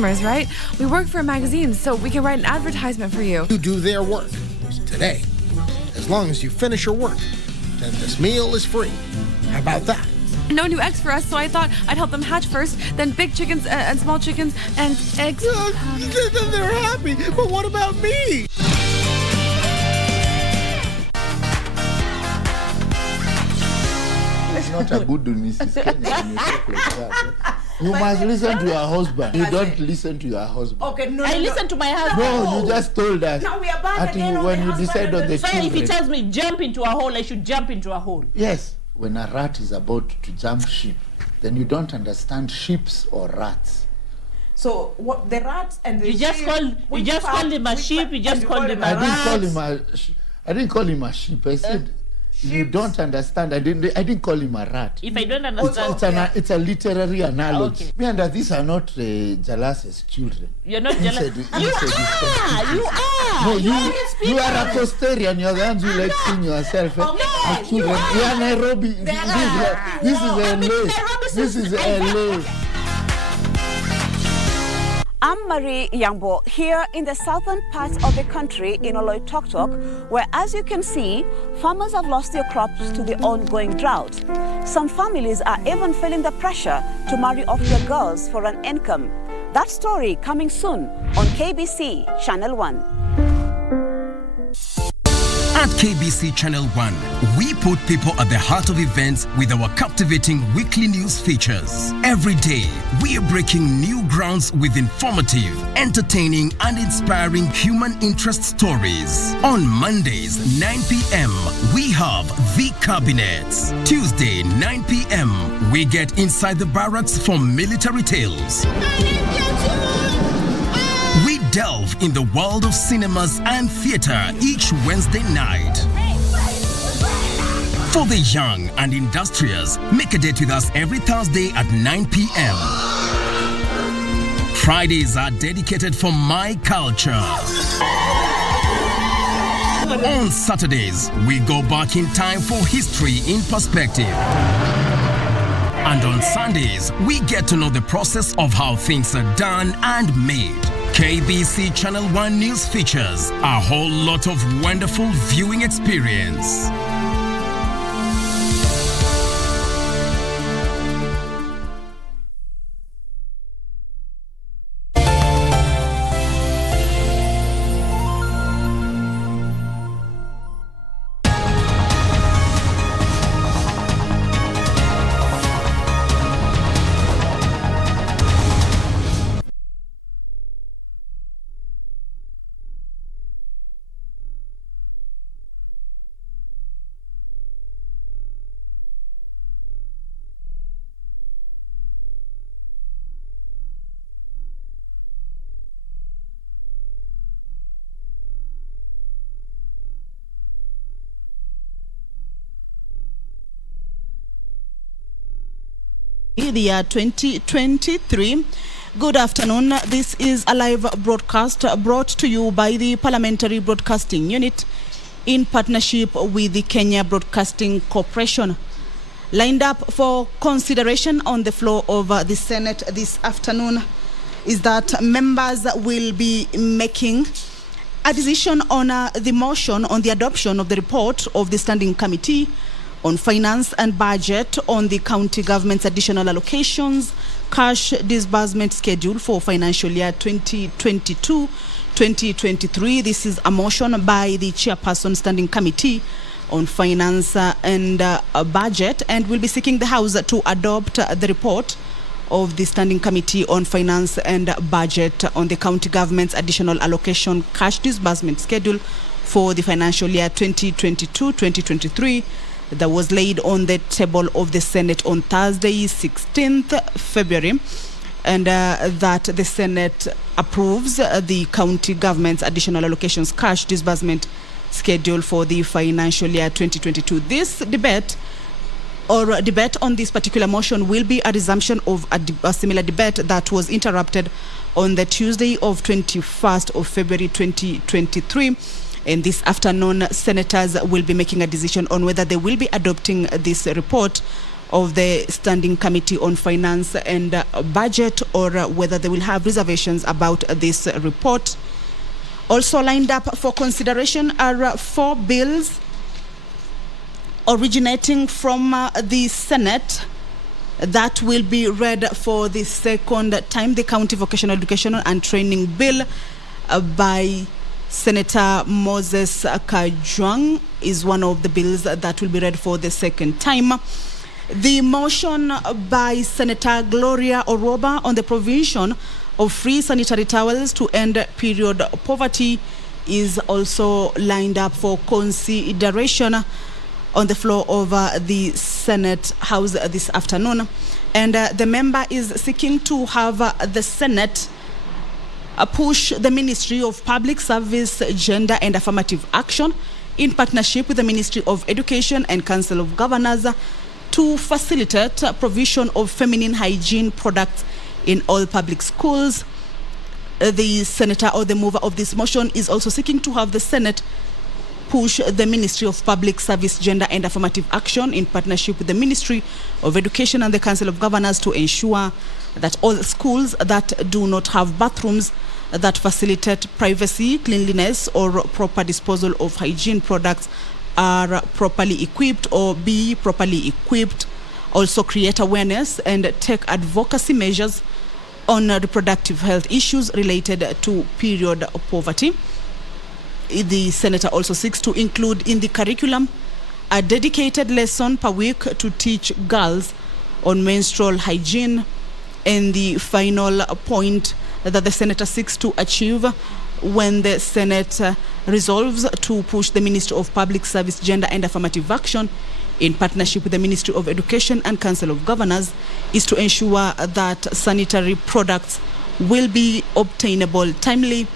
customers, right? We work for a magazine, so we can write an advertisement for you. You do their work today. As long as you finish your work, then this meal is free. How about that? No new eggs for us, so I thought I'd help them hatch first, then big chickens and small chickens and eggs. Then they're happy, but what about me? It's not a good Mrs. Kenya when you talk like that. You must listen to your husband. You don't listen to your husband. Okay, no, I listen to my husband. No, you just told us. Now we are back again on when the you husband decide on the So children. if he tells me jump into a hole, I should jump into a hole. Yes, when a rat is about to jump ship, then you don't understand sheeps or rats. So what the rats and the You just sheep, called him a sheep. You just called him a rat. I didn't call him a sheep. I said you don't understand. I didn't call him a rat. If I don't understand, It's a literary analogy. Okay. Me and these are not Jalas's children. You're not jealous. You are. No, you are a Costarian. You're the ones who like seeing yourself as children. We are Nairobi. This is LA. This is LA. I'm Marie Yangbo, here in the southern part of the country in Oloitoktok, where, as you can see, farmers have lost their crops to the ongoing drought. Some families are even feeling the pressure to marry off their girls for an income. That story coming soon on KBC Channel 1. At KBC Channel 1, we put people at the heart of events with our captivating weekly news features. Every day, we are breaking new grounds with informative, entertaining, and inspiring human interest stories. On Mondays, 9 p.m., we have The Cabinets. Tuesday, 9 p.m., we get inside the barracks for military tales. We delve in the world of cinemas and theater each Wednesday night. For the young and industrious, make a date with us every Thursday at 9 p.m. Fridays are dedicated for my culture. On Saturdays, we go back in time for history in perspective. And on Sundays, we get to know the process of how things are done and made. KBC Channel 1 News features a whole lot of wonderful viewing experience. The year 2023. Good afternoon. This is a live broadcast brought to you by the Parliamentary Broadcasting Unit in partnership with the Kenya Broadcasting Corporation. Lined up for consideration on the floor of the Senate this afternoon is that members will be making a decision on the motion on the adoption of the report of the Standing Committee on Finance and Budget on the county government's additional allocations, cash disbursement schedule for financial year 2022-2023. This is a motion by the Chairperson Standing Committee on Finance and Budget, and will be seeking the House to adopt the report of the Standing Committee on Finance and Budget on the county government's additional allocation cash disbursement schedule for the financial year 2022-2023. That was laid on the table of the Senate on Thursday, 16th February, and that the Senate approves the county government's additional allocations cash disbursement schedule for the financial year 2022. This debate on this particular motion will be a resumption of a similar debate that was interrupted on the Tuesday of 21st of February 2023. And this afternoon, senators will be making a decision on whether they will be adopting this report of the Standing Committee on Finance and Budget, or whether they will have reservations about this report. Also lined up for consideration are 4 bills originating from the Senate that will be read for the second time. The County Vocational Education and Training Bill by Senator Moses Kajwang is one of the bills that will be read for the second time. The motion by Senator Gloria Oroba on the provision of free sanitary towels to end period poverty is also lined up for consideration on the floor of the Senate House this afternoon. And the member is seeking to have the Senate push the Ministry of Public Service, Gender and Affirmative Action in partnership with the Ministry of Education and Council of Governors to facilitate provision of feminine hygiene products in all public schools. The senator or the mover of this motion is also seeking to have the Senate push the Ministry of Public Service, Gender and Affirmative Action in partnership with the Ministry of Education and the Council of Governors to ensure that all schools that do not have bathrooms that facilitate privacy, cleanliness or proper disposal of hygiene products are properly equipped or be properly equipped. Also create awareness and take advocacy measures on reproductive health issues related to period poverty. The senator also seeks to include in the curriculum a dedicated lesson per week to teach girls on menstrual hygiene. And the final point that the senator seeks to achieve when the Senate resolves to push the Ministry of Public Service, Gender and Affirmative Action in partnership with the Ministry of Education and Council of Governors is to ensure that sanitary products will be obtainable timely,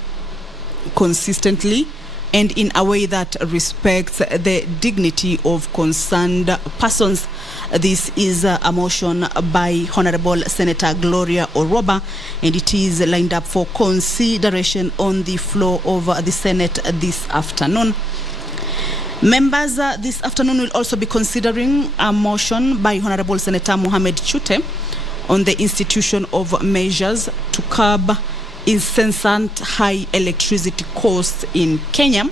consistently, and in a way that respects the dignity of concerned persons. This is a motion by Honorable Senator Gloria Oroba, and it is lined up for consideration on the floor of the Senate this afternoon. Members, this afternoon will also be considering a motion by Honorable Senator Mohamed Chute on the institution of measures to curb incessant high electricity costs in Kenya.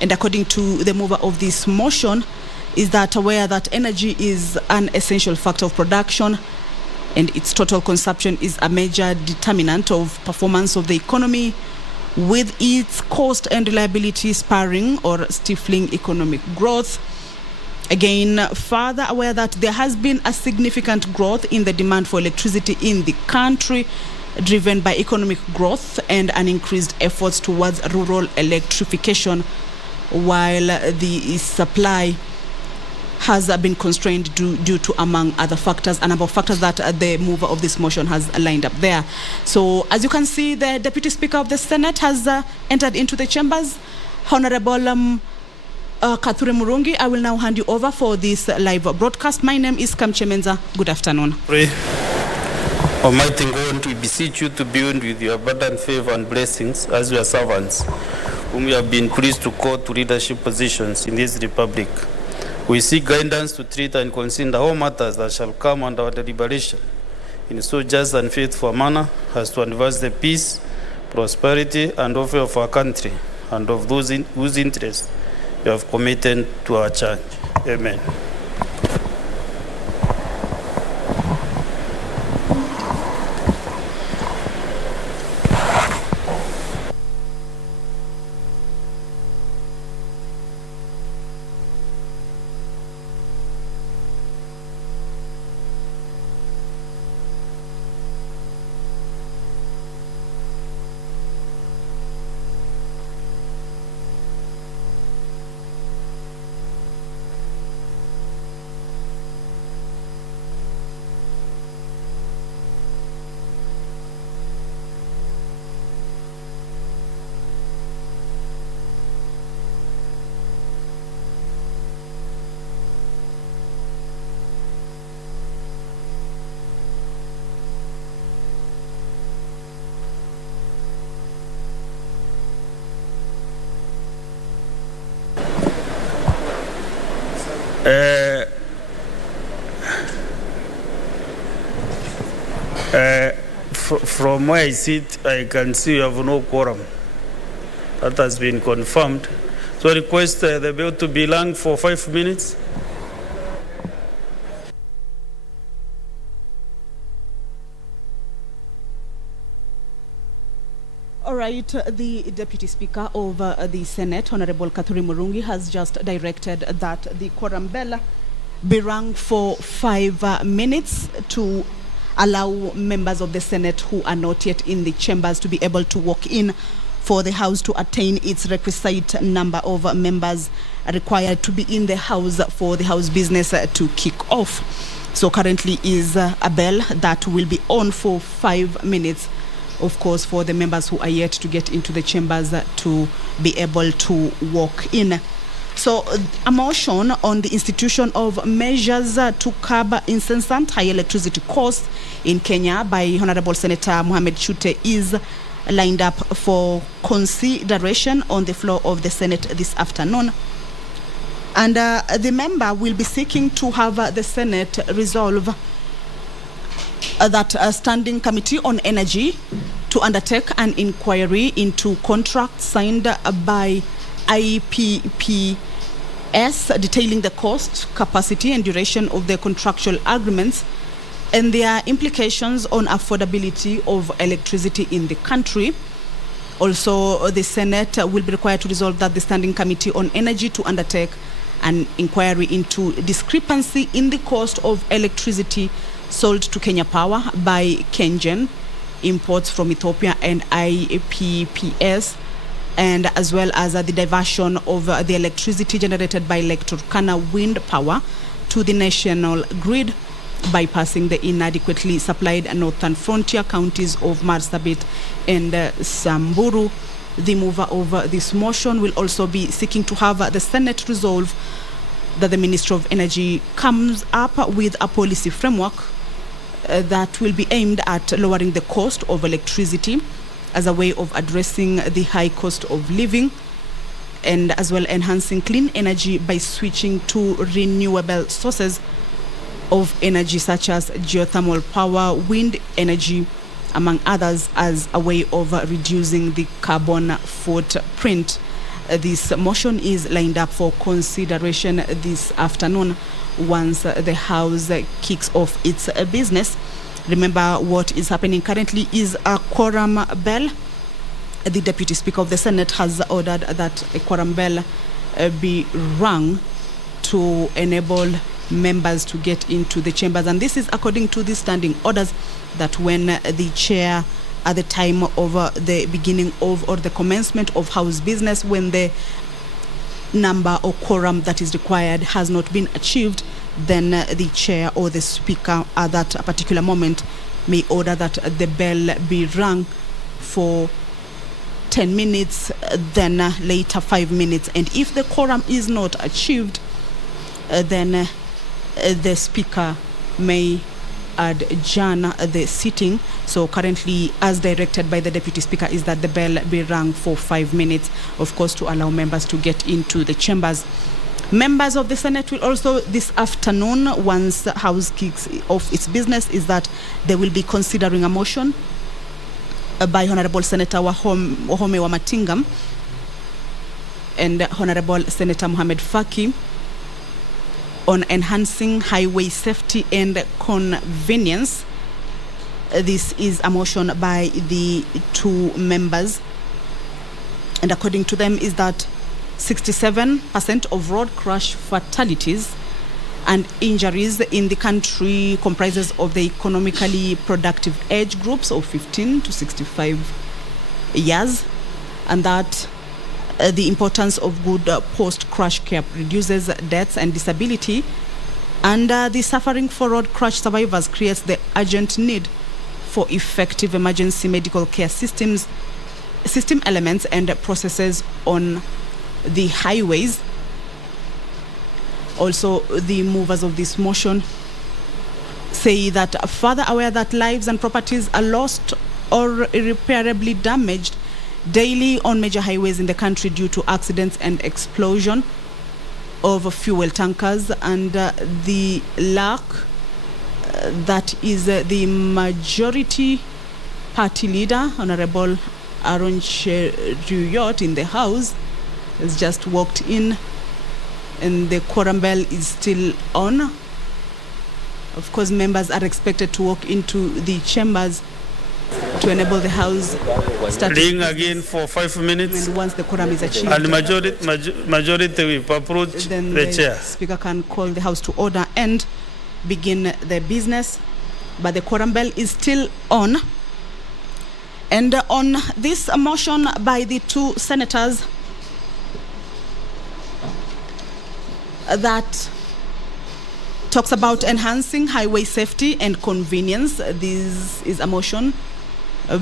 And according to the mover of this motion, is that aware that energy is an essential factor of production and its total consumption is a major determinant of performance of the economy, with its cost and reliability spurring or stifling economic growth. Again, further aware that there has been a significant growth in the demand for electricity in the country, driven by economic growth and an increased efforts towards rural electrification, while the supply has been constrained due to, among other factors, a number of factors that the mover of this motion has lined up there. So, as you can see, the Deputy Speaker of the Senate has entered into the chambers. Honorable Kathure Murungi, I will now hand you over for this live broadcast. My name is Kamche Menza. Good afternoon. Pray. Almighty God, we beseech you to build with your abundant favor and blessings as your servants, whom you have been pleased to call to leadership positions in this republic. We seek guidance to treat and consider all matters that shall come under our deliberation in so just and faithful a manner as to advance the peace, prosperity, and welfare of our country and of those whose interests you have committed to our church. Amen. From where I sit, I can see you have no quorum. That has been confirmed. So I request the bill to be long for 5 minutes. All right, the Deputy Speaker of the Senate, Honorable Kathuri Murungi, has just directed that the quorum bell be rung for 5 minutes to allow members of the Senate who are not yet in the chambers to be able to walk in for the House to attain its requisite number of members required to be in the House for the House business to kick off. So currently is a bell that will be on for 5 minutes, of course, for the members who are yet to get into the chambers to be able to walk in. So a motion on the institution of measures to curb incessant high electricity costs in Kenya by Honorable Senator Mohamed Chute is lined up for consideration on the floor of the Senate this afternoon. And the member will be seeking to have the Senate resolve that a standing committee on energy to undertake an inquiry into contracts signed by IPPS detailing the cost, capacity and duration of the contractual agreements and their implications on affordability of electricity in the country. Also, the Senate will be required to resolve that the Standing Committee on Energy to undertake an inquiry into discrepancy in the cost of electricity sold to Kenya Power by KenGen, imports from Ethiopia and IPPS, and as well as the diversion of the electricity generated by Lake Turkana wind power to the national grid, bypassing the inadequately supplied northern frontier counties of Marsabit and Samburu. The mover of this motion will also be seeking to have the Senate resolve that the Ministry of Energy comes up with a policy framework that will be aimed at lowering the cost of electricity as a way of addressing the high cost of living, and as well enhancing clean energy by switching to renewable sources of energy such as geothermal power, wind energy, among others, as a way of reducing the carbon footprint. This motion is lined up for consideration this afternoon once the House kicks off its business. Remember, what is happening currently is a quorum bell. The Deputy Speaker of the Senate has ordered that a quorum bell be rung to enable members to get into the chambers, and this is according to the standing orders that when the chair at the time of the beginning of or the commencement of House business, when the number or quorum that is required has not been achieved, then the chair or the speaker at that particular moment may order that the bell be rung for 10 minutes, then later 5 minutes, and if the quorum is not achieved, then the speaker may adjourn the sitting. So currently, as directed by the Deputy Speaker, is that the bell be rung for 5 minutes, of course, to allow members to get into the chambers. Members of the Senate will also this afternoon, once the House kicks off its business, is that they will be considering a motion by Honorable Senator Wahome Wamatingam and Honorable Senator Mohamed Faki on enhancing highway safety and convenience. This is a motion by the two members, and according to them is that 67% of road crash fatalities and injuries in the country comprises of the economically productive age groups of 15 to 65 years, and that the importance of good post-crash care reduces deaths and disability, and the suffering for road crash survivors creates the urgent need for effective emergency medical care system elements and processes on the highways. Also, the movers of this motion say that further aware that lives and properties are lost or irreparably damaged daily on major highways in the country due to accidents and explosion of fuel tankers, and the lack that is the majority party leader, Honorable Aaron Cheruyot, in the House, has just walked in, and the quorum bell is still on. Of course, members are expected to walk into the chambers to enable the House start. Ring again for 5 minutes. And once the quorum is achieved, And majority will approach then the chair. Speaker can call the House to order and begin the business. But the quorum bell is still on. And on this motion by the two senators that talks about enhancing highway safety and convenience, this is a motion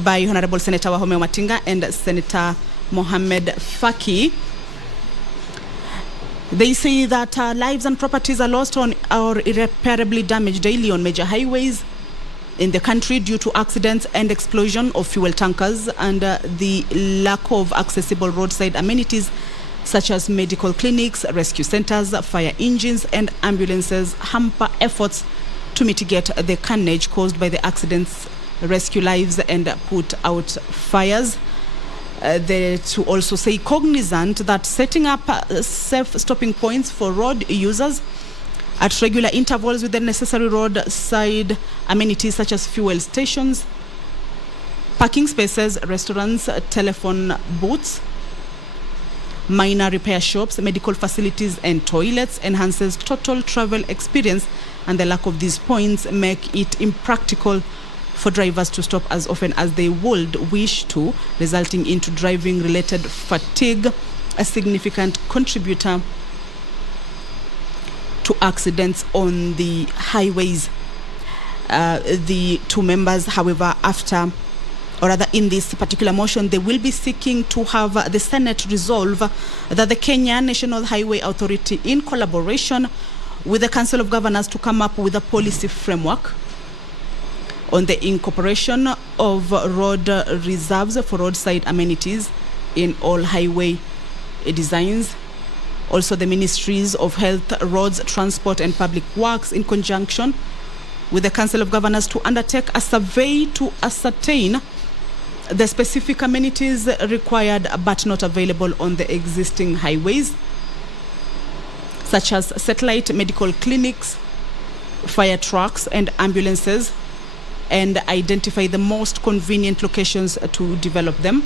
by Honorable Senator Wahome Matinga and Senator Mohamed Faki. They say that lives and properties are lost or irreparably damaged daily on major highways in the country due to accidents and explosion of fuel tankers, and the lack of accessible roadside amenities such as medical clinics, rescue centers, fire engines and ambulances hamper efforts to mitigate the carnage caused by the accidents, rescue lives and put out fires. They to also say cognizant that setting up safe stopping points for road users at regular intervals with the necessary roadside amenities such as fuel stations, parking spaces, restaurants, telephone booths, minor repair shops, medical facilities and toilets enhances total travel experience, and the lack of these points make it impractical for drivers to stop as often as they would wish to, resulting into driving related fatigue, a significant contributor to accidents on the highways. The two members, however, in this particular motion, they will be seeking to have the Senate resolve that the Kenya National Highway Authority, in collaboration with the Council of Governors, to come up with a policy framework on the incorporation of road reserves for roadside amenities in all highway designs. Also, the Ministries of Health, Roads, Transport and Public Works, in conjunction with the Council of Governors, to undertake a survey to ascertain the specific amenities required but not available on the existing highways, such as satellite medical clinics, fire trucks and ambulances, and identify the most convenient locations to develop them.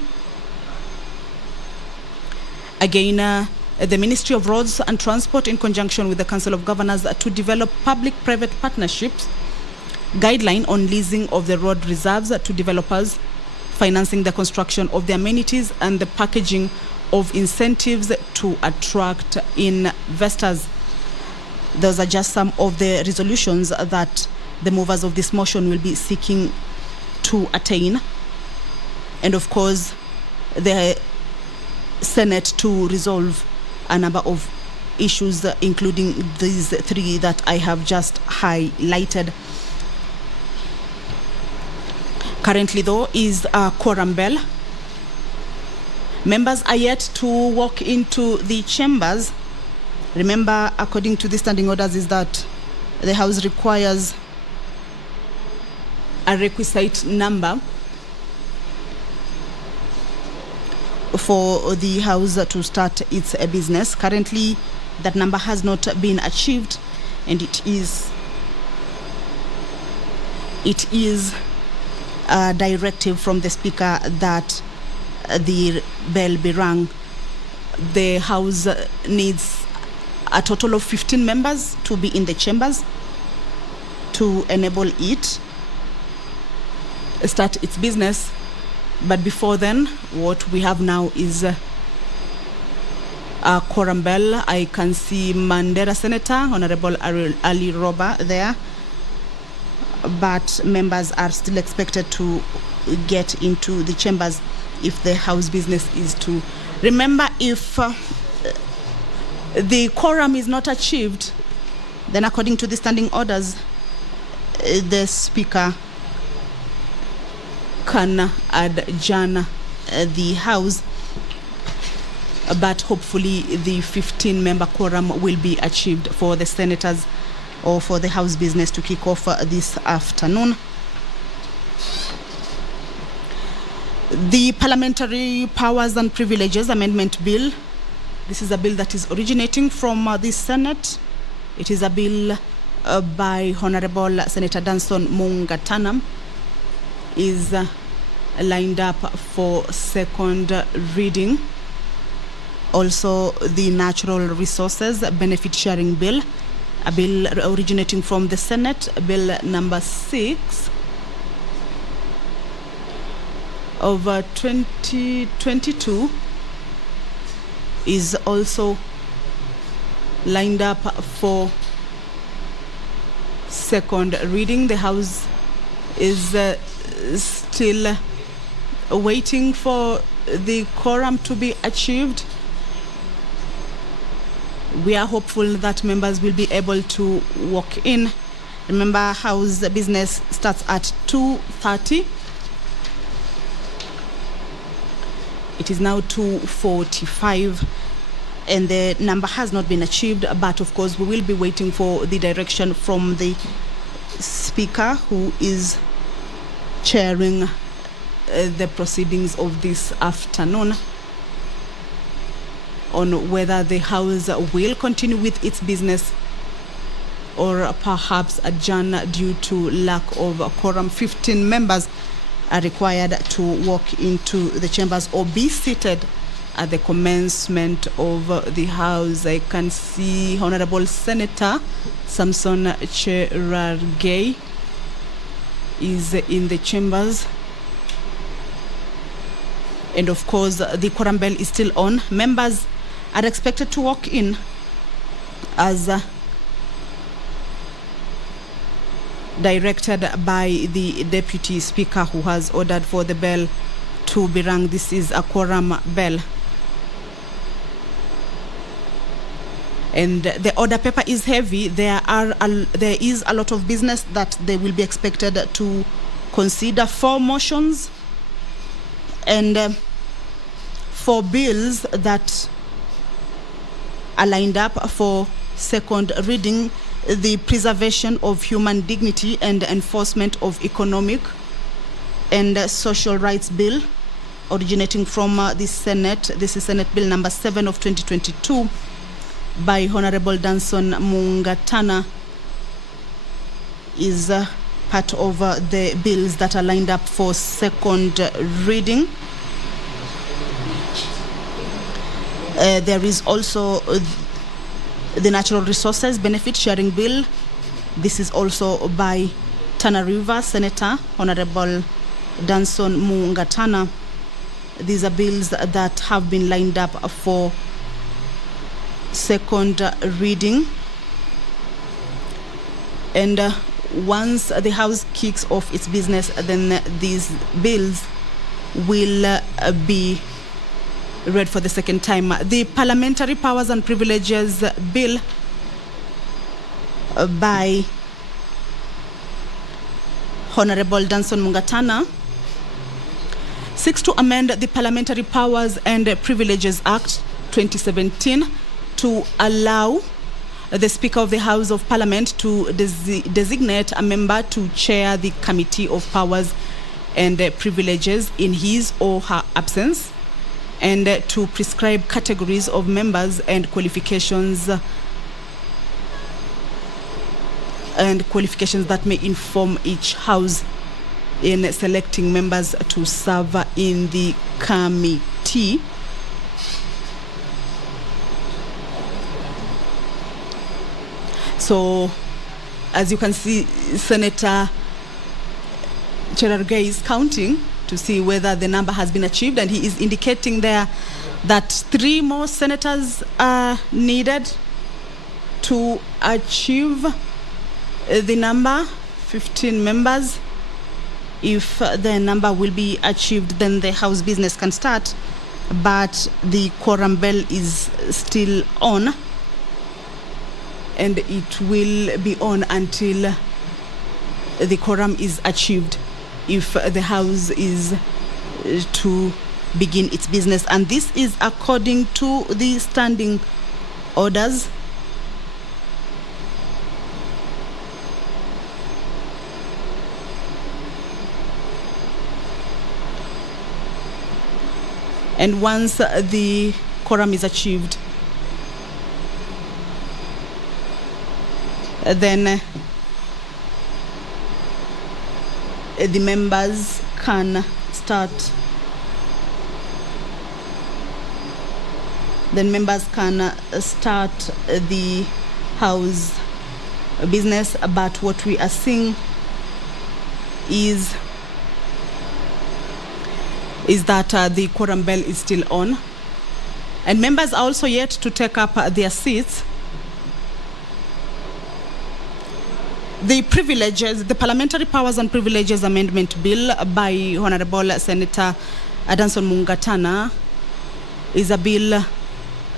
Again, the Ministry of Roads and Transport, in conjunction with the Council of Governors, to develop public-private partnerships, guideline on leasing of the road reserves to developers, financing the construction of the amenities and the packaging of incentives to attract investors. Those are just some of the resolutions that the movers of this motion will be seeking to attain. And of course, the Senate to resolve a number of issues, including these three that I have just highlighted. Currently, though, is a quorum bell. Members are yet to walk into the chambers. Remember, according to the standing orders, is that the House requires a requisite number for the House to start its business. Currently, that number has not been achieved, and it is a directive from the Speaker that the bell be rung. The House needs a total of 15 members to be in the chambers to enable it start its business. But before then, what we have now is a quorum bell. I can see Mandera Senator, Honorable Ali Roba there, but members are still expected to get into the chambers if the House business is to. Remember, if the quorum is not achieved, then according to the standing orders, the Speaker can adjourn the House, but hopefully the 15-member quorum will be achieved for the senators or for the House business to kick off this afternoon. The Parliamentary Powers and Privileges Amendment Bill. This is a bill that is originating from the Senate. It is a bill by Honorable Senator Danson Mungatana. Is lined up for second reading. Also, the Natural Resources Benefit Sharing Bill, a bill originating from the Senate, Bill number 6 of 2022, is also lined up for second reading. The House is still waiting for the quorum to be achieved. We are hopeful that members will be able to walk in. Remember, House business starts at 2:30. It is now 2:45, and the number has not been achieved, but of course we will be waiting for the direction from the Speaker, who is chairing the proceedings of this afternoon, on whether the House will continue with its business or perhaps adjourn due to lack of quorum. 15 members are required to walk into the chambers or be seated at the commencement of the House. I can see Honorable Senator Samson Cherargei is in the chambers. And of course, the quorum bell is still on. Members are expected to walk in as directed by the Deputy Speaker, who has ordered for the bell to be rung. This is a quorum bell. And the order paper is heavy. There is a lot of business that they will be expected to consider. 4 motions and 4 bills that are lined up for second reading. The Preservation of Human Dignity and Enforcement of Economic and Social Rights Bill, originating from the Senate. This is Senate Bill number 7 of 2022 by Honorable Danson Mungatana, is part of the bills that are lined up for second reading. There is also the Natural Resources Benefit Sharing Bill. This is also by Tana River Senator Honorable Danson Mungatana. These are bills that have been lined up for second reading. And once the House kicks off its business, then these bills will be read for the second time. The Parliamentary Powers and Privileges Bill by Honorable Danson Mungatana seeks to amend the Parliamentary Powers and Privileges Act 2017 to allow the Speaker of the House of Parliament to designate a member to chair the Committee of Powers and Privileges in his or her absence, and to prescribe categories of members and qualifications that may inform each house in selecting members to serve in the committee. So, as you can see, Senator Cherargei is counting to see whether the number has been achieved, and he is indicating there that 3 more senators are needed to achieve the number, 15 members. If the number will be achieved, then the House business can start, but the quorum bell is still on, and it will be on until the quorum is achieved if the House is to begin its business. And this is according to the standing orders. And once the quorum is achieved, then the members can start. Then members can start the House business. But what we are seeing is that the quorum bell is still on, and members are also yet to take up their seats. The privileges, the Parliamentary Powers and Privileges Amendment Bill by Honorable Senator Adanson Mungatana is a bill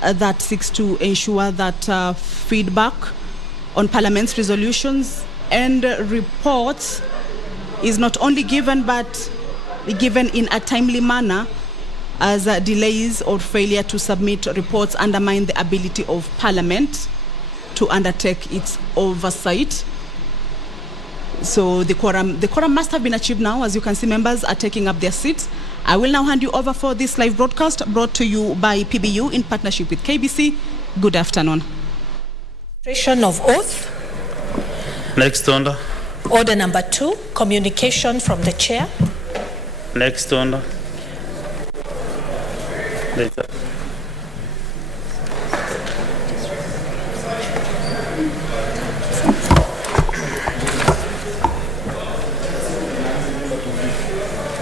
that seeks to ensure that feedback on Parliament's resolutions and reports is not only given but given in a timely manner, as delays or failure to submit reports undermine the ability of Parliament to undertake its oversight. So the quorum must have been achieved now. As you can see, members are taking up their seats. I will now hand you over for this live broadcast brought to you by PBU in partnership with KBC. Good afternoon. Administration of oath. Next order. Order number 2, communication from the chair. Next order. Later.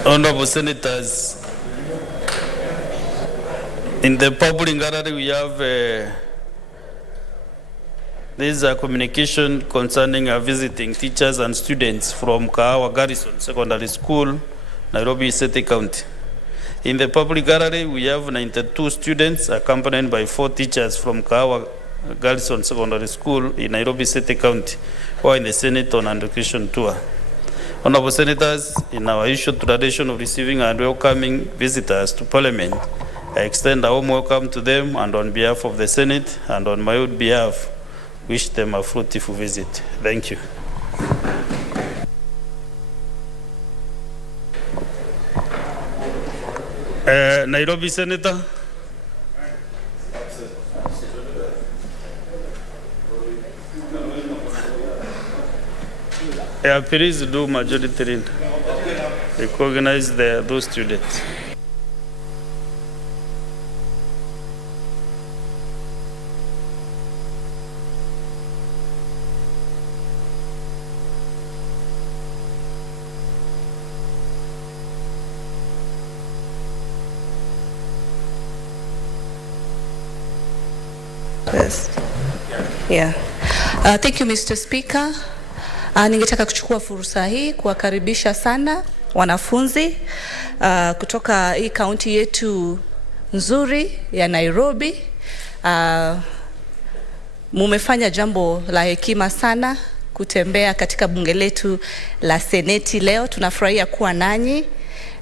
Honorable Senators, in the public gallery we have this is a communication concerning visiting teachers and students from Kahawa Garrison Secondary School, Nairobi City County. In the public gallery we have 92 students accompanied by 4 teachers from Kahawa Garrison Secondary School in Nairobi City County who are in the Senate on an education tour. Honorable Senators, in our usual tradition of receiving and welcoming visitors to Parliament, I extend a warm welcome to them, and on behalf of the Senate and on my own behalf, wish them a fruitful visit. Thank you. Nairobi Senator. Yeah, please do majority rule. Recognize those students. Yes. Yeah. Thank you, Mr. Speaker. Ningetaka kuchukua fursa hii kuwakaribisha sana wanafunzi kutoka hii kaunti yetu nzuri ya Nairobi. Mumefanya jambo la hekima sana kutembea katika bunge letu la Seneti leo. Tunafurahia kuwa nanyi,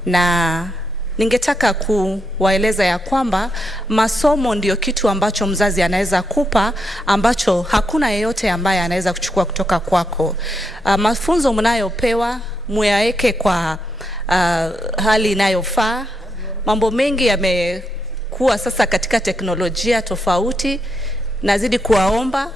na ningetaka kuwaeleza ya kwamba masomo ndio kitu ambacho mzazi anaweza kupa ambacho hakuna yeyote ambaye anaweza kuchukua kutoka kwako. Mafunzo mnayopewa muyaeke kwa hali inayofaa. Mambo mengi yamekuwa sasa katika teknolojia tofauti. Nazidi kuwaomba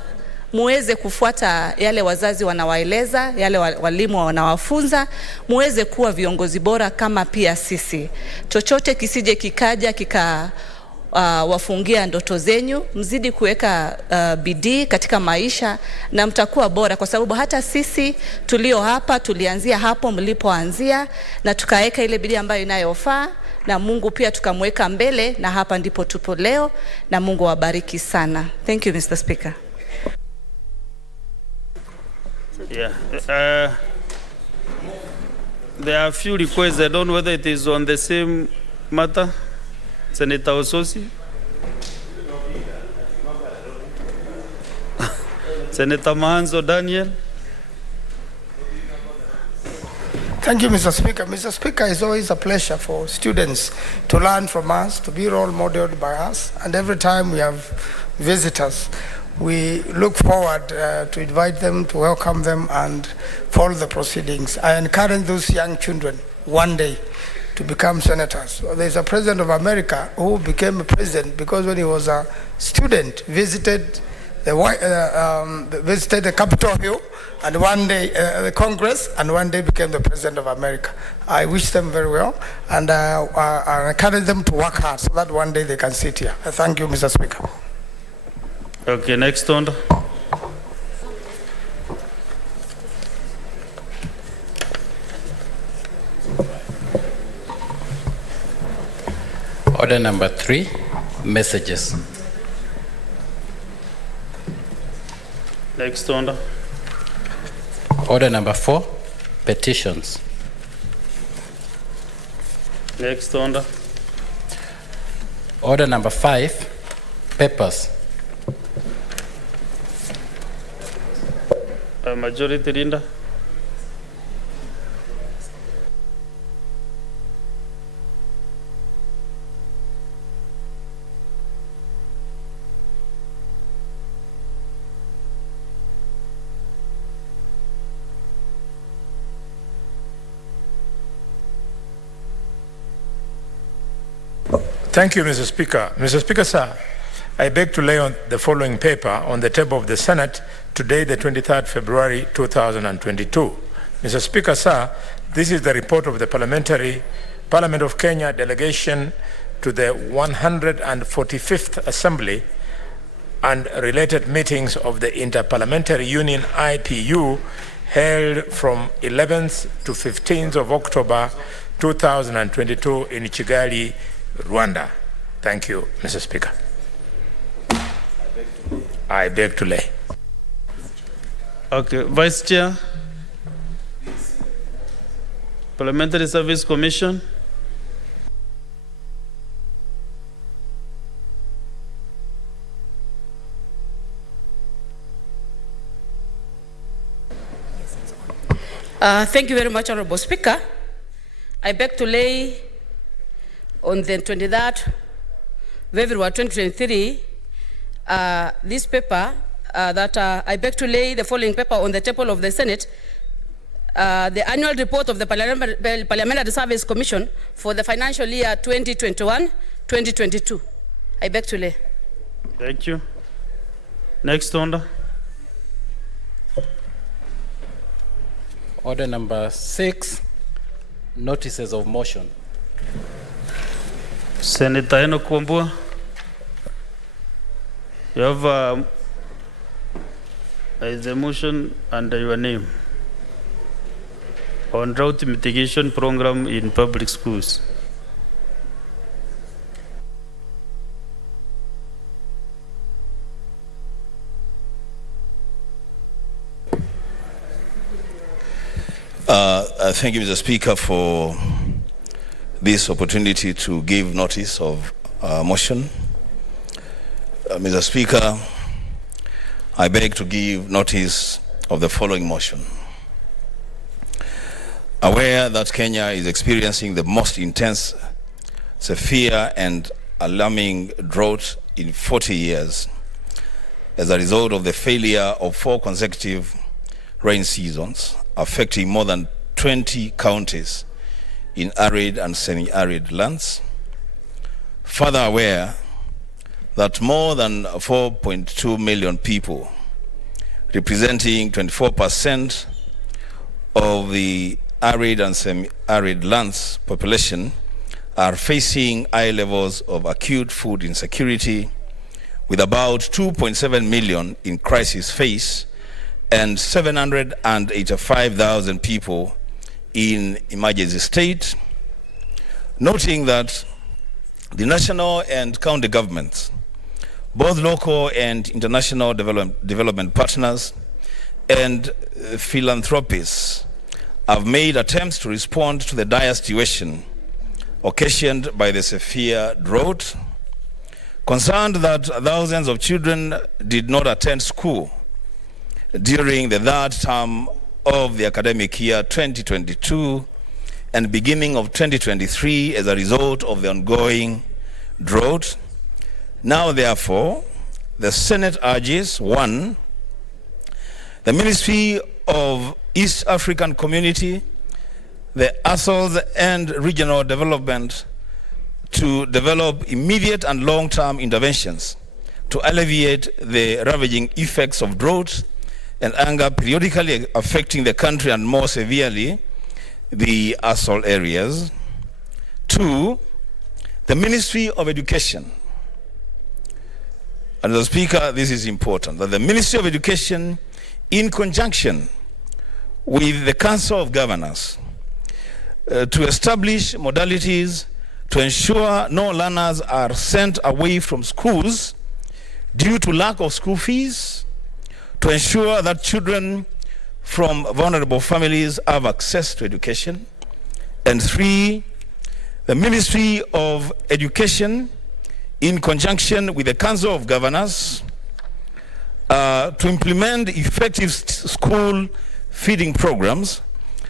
muweze kufuata yale wazazi wanawaeleza, yale walimu wanawafunza, muweze kuwa viongozi bora kama pia sisi. Chochote kisije kikaja wafungia ndoto zenyu. Mzidi kuweka bidii katika maisha na mtakuwa bora, kwa sababu hata sisi tulio hapa tulianzia hapo mlipoanzia na tukaweka ile bidii ambayo inayofaa, na Mungu pia tukamweka mbele, na hapa ndipo tupo leo, na Mungu wabariki sana. Thank you, Mr. Speaker. Yeah. There are a few requests. I don't know whether it is on the same matter. Senator Ososi. Senator Mahanzo Daniel. Thank you, Mr. Speaker. Mr. Speaker, it's always a pleasure for students to learn from us, to be role modeled by us, and every time we have visitors, we look forward to invite them, to welcome them, and follow the proceedings. I encourage those young children one day to become senators. So there's a president of America who became a president because when he was a student, visited the Capitol Hill, and one day the Congress, and one day became the president of America. I wish them very well, and I encourage them to work hard so that one day they can sit here. Thank you, Mr. Speaker. Okay, next on. Order number 3, messages. Next order. Order number 4, petitions. Next order. Order number 5, papers. Majority Linda. Thank you, Mr. Speaker. Mr. Speaker, sir, I beg to lay on the following paper on the table of the Senate today, the 23rd February 2022. Mr. Speaker, sir, this is the report of the Parliament of Kenya delegation to the 145th Assembly and related meetings of the Interparliamentary Union IPU held from 11th to 15th of October 2022 in Kigali, Rwanda. Thank you, Mr. Speaker. I beg to lay. Okay, Vice Chair. Parliamentary Service Commission. Thank you very much, Honorable Speaker. I beg to lay on the 23rd February 2023 this paper I beg to lay the following paper on the table of the Senate, the annual report of the Parliamentary Service Commission for the financial year 2021-2022. I beg to lay. Thank you. Next order. Order number 6, notices of motion. Senator Enoch Wambua, you have the motion under your name on drought mitigation program in public schools. Thank you, Mr. Speaker, for this opportunity to give notice of motion. Mr. Speaker, I beg to give notice of the following motion. Aware that Kenya is experiencing the most intense, severe and alarming drought in 40 years as a result of the failure of 4 consecutive rain seasons affecting more than 20 counties in arid and semi-arid lands. Further aware that more than 4.2 million people, representing 24% of the arid and semi-arid lands population, are facing high levels of acute food insecurity, with about 2.7 million in crisis phase and 785,000 people in emergency state, noting that the national and county governments, both local and international development partners, and philanthropists have made attempts to respond to the dire situation occasioned by the severe drought, concerned that thousands of children did not attend school during the 3rd term of the academic year 2022 and beginning of 2023 as a result of the ongoing drought. Now, therefore, the Senate urges, 1, the Ministry of East African Community the ASOLs and regional development to develop immediate and long-term interventions to alleviate the ravaging effects of drought and hunger periodically affecting the country and more severely the ASOL areas. 2, the Ministry of Education. And the Speaker, this is important, that the Ministry of Education, in conjunction with the Council of Governors, to establish modalities to ensure no learners are sent away from schools due to lack of school fees, to ensure that children from vulnerable families have access to education. And 3, the Ministry of Education, in conjunction with the Council of Governors, to implement effective school feeding programs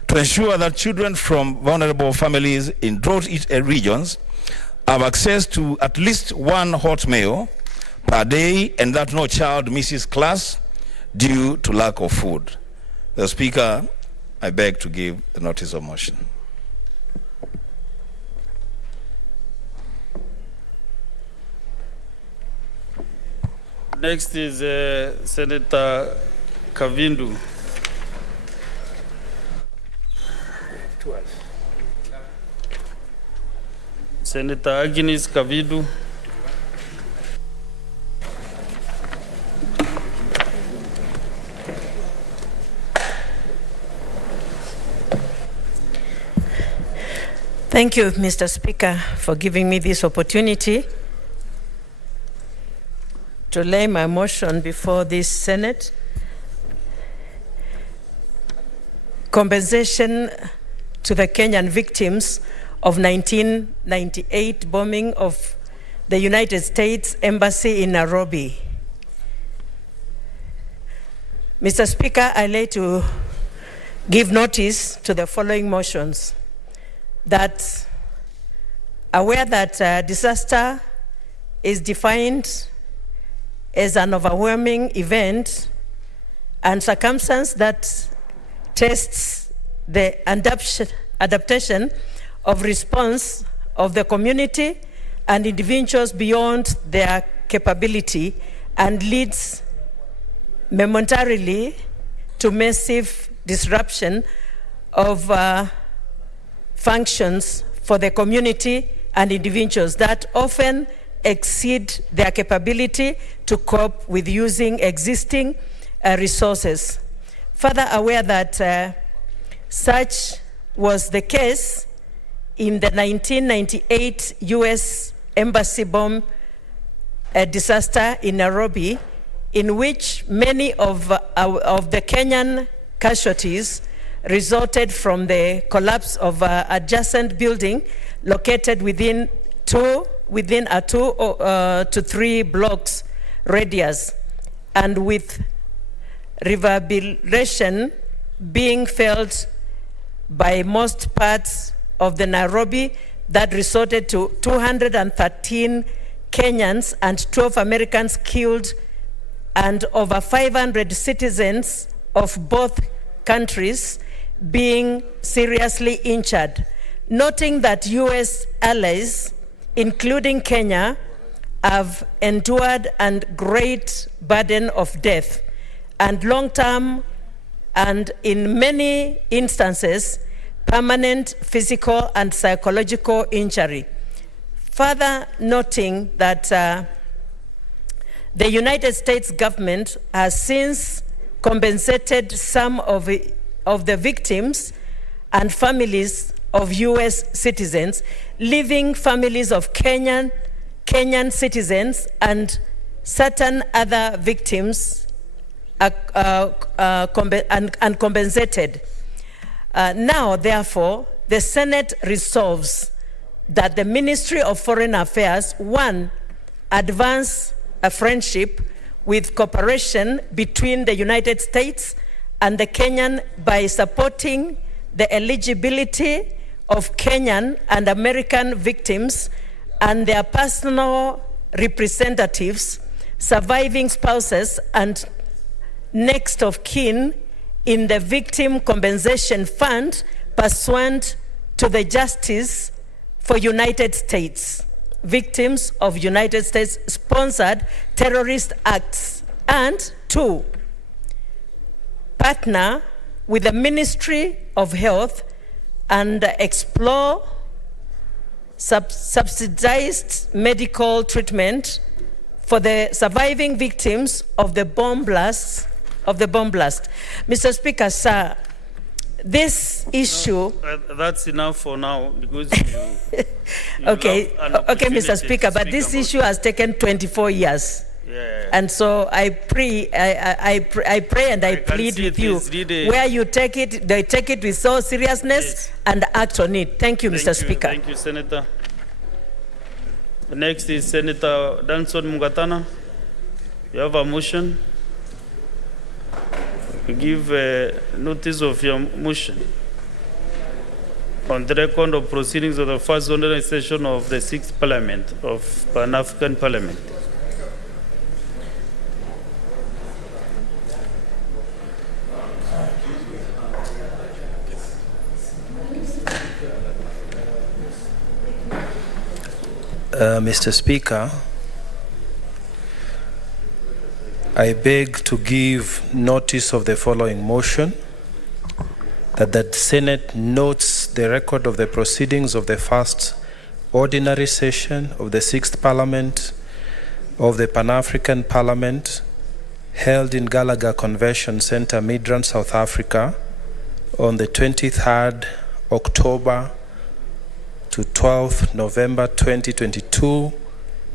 to ensure that children from vulnerable families in drought-hit regions have access to at least one hot meal per day and that no child misses class due to lack of food. The Speaker, I beg to give the notice of motion. Next is Senator Kavindu. Senator Agnes Kavindu. Thank you, Mr. Speaker, for giving me this opportunity to lay my motion before this Senate. Compensation to the Kenyan victims of 1998 bombing of the United States Embassy in Nairobi. Mr. Speaker, I lay to give notice to the following motions. That aware that disaster is defined as an overwhelming event and circumstance that tests the adaptation of response of the community and individuals beyond their capability and leads momentarily to massive disruption of functions for the community and individuals that often exceed their capability to cope with using existing resources. Further aware that such was the case in the 1998 US Embassy bomb disaster in Nairobi, in which many of the Kenyan casualties resulted from the collapse of an adjacent building located within a 2 to 3 blocks radius, and with reverberation being felt by most parts of the Nairobi that resulted to 213 Kenyans and 12 Americans killed and over 500 citizens of both countries being seriously injured, noting that US allies, including Kenya, have endured a great burden of death and long-term and in many instances permanent physical and psychological injury. Further noting that the United States government has since compensated some of the victims and families of US citizens, leaving families of Kenyan citizens and certain other victims uncompensated. Now, therefore, the Senate resolves that the Ministry of Foreign Affairs, 1, advance a friendship with cooperation between the United States and the Kenyan by supporting the eligibility of Kenyan and American victims and their personal representatives, surviving spouses, and next of kin in the Victim Compensation Fund pursuant to the Justice for United States, victims of United States-sponsored terrorist acts. And 2, partner with the Ministry of Health and explore subsidized medical treatment for the surviving victims of the bomb blast. Mr. Speaker, sir, this issue. That's enough for now because okay, Mr. Speaker, but this issue has taken 24 years. Yeah. And so I pray and I plead with you, where you take it, they take it with so seriousness and act on it. Thank you, Mr. Speaker. Thank you, Senator. The next is Senator Danson Mugatana. You have a motion. You give notice of your motion on the record of proceedings of the first ordinary session of the 6th Parliament of Pan-African Parliament. Mr. Speaker, I beg to give notice of the following motion, that the Senate notes the record of the proceedings of the first ordinary session of the 6th Parliament of the Pan-African Parliament held in Gallagher Convention Center, Midrand, South Africa on the 23rd October to 12th November 2022,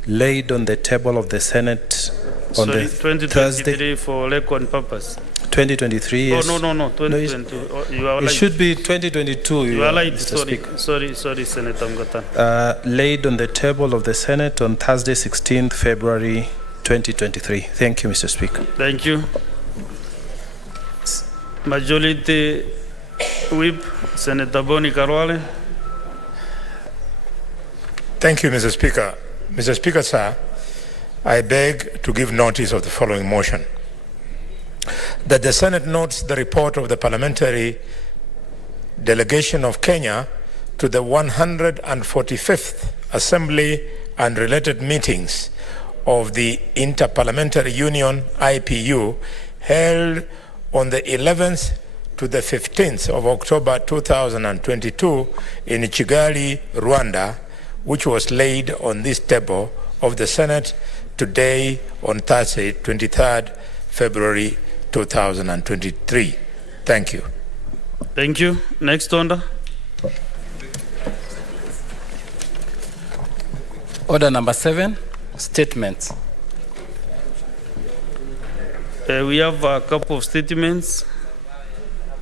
laid on the table of the Senate on the 2023 Thursday. For record purpose. 2023, yes. Oh, no, 2022. You are it should be 2022. You are right. Mr. Speaker. Sorry, Senator Mgata. Laid on the table of the Senate on Thursday, 16th February 2023. Thank you, Mr. Speaker. Thank you. Majority Whip, Senator Boni Karwale. Thank you, Mr. Speaker. Mr. Speaker, sir, I beg to give notice of the following motion. That the Senate notes the report of the parliamentary delegation of Kenya to the 145th Assembly and related meetings of the Interparliamentary Union, IPU, held on the 11th to the 15th of October 2022 in Kigali, Rwanda, which was laid on this table of the Senate today on Thursday, 23rd February 2023. Thank you. Thank you. Next order. Order number 7, statements. We have a couple of statements.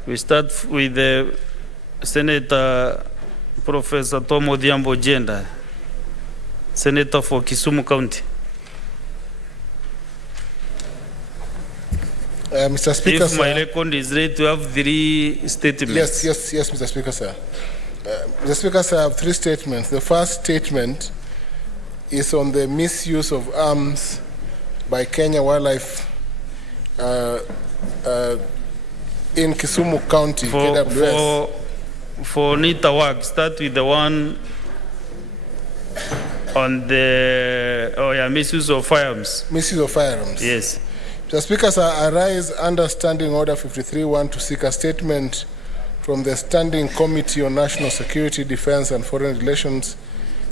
We start with the Senator Professor Tom Odhiambo Jenda, Senator for Kisumu County. Mr. Speaker, if my record is ready to have 3 statements. Yes, Mr. Speaker, sir. Mr. Speaker, sir, I have 3 statements. The first statement is on the misuse of arms by Kenya Wildlife in Kisumu County, KWS. For NITA work, start with the one on the misuse of firearms. Misuse of firearms. Yes. Mr. Speaker, sir, I rise under Standing Order 53-1 to seek a statement from the Standing Committee on National Security, Defense and Foreign Relations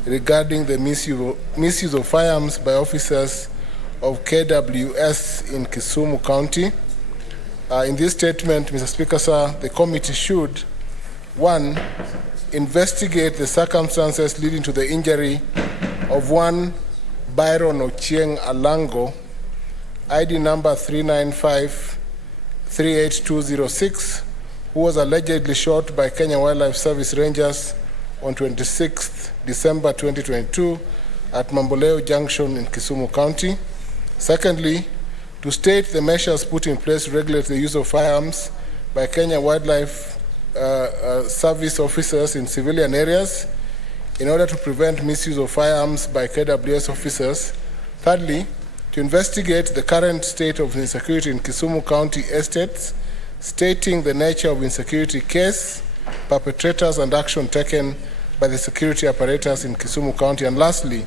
regarding the misuse of firearms by officers of KWS in Kisumu County. In this statement, Mr. Speaker, sir, the committee should 1, investigate the circumstances leading to the injury of one Byron Ochieng Alango, ID number 395-38206, who was allegedly shot by Kenya Wildlife Service Rangers on 26th December 2022 at Mamboleo Junction in Kisumu County. Secondly, to state the measures put in place to regulate the use of firearms by Kenya Wildlife Service officers in civilian areas in order to prevent misuse of firearms by KWS officers. Thirdly, to investigate the current state of insecurity in Kisumu County estates, stating the nature of insecurity case perpetrators and action taken by the security apparatus in Kisumu County. And lastly,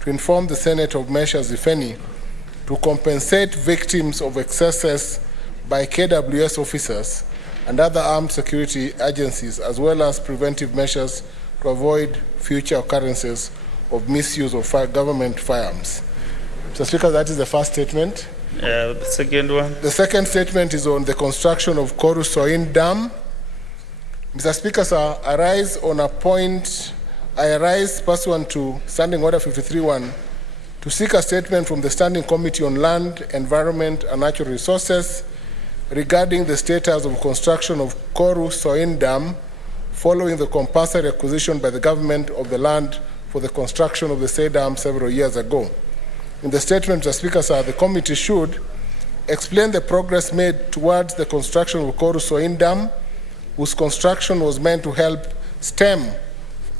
to inform the Senate of measures, if any, to compensate victims of excesses by KWS officers and other armed security agencies, as well as preventive measures to avoid future occurrences of misuse of government firearms. Mr. Speaker, that is the first statement. The second one. The second statement is on the construction of Koru Soin Dam. Mr. Speaker, sir, I arise pursuant to Standing Order 53.1 to seek a statement from the Standing Committee on Land, Environment and Natural Resources regarding the status of construction of Koru Soin Dam following the compulsory acquisition by the government of the land for the construction of the said dam several years ago. In the statement, Mr. Speaker, sir, the committee should explain the progress made towards the construction of Koru Soin Dam, whose construction was meant to help stem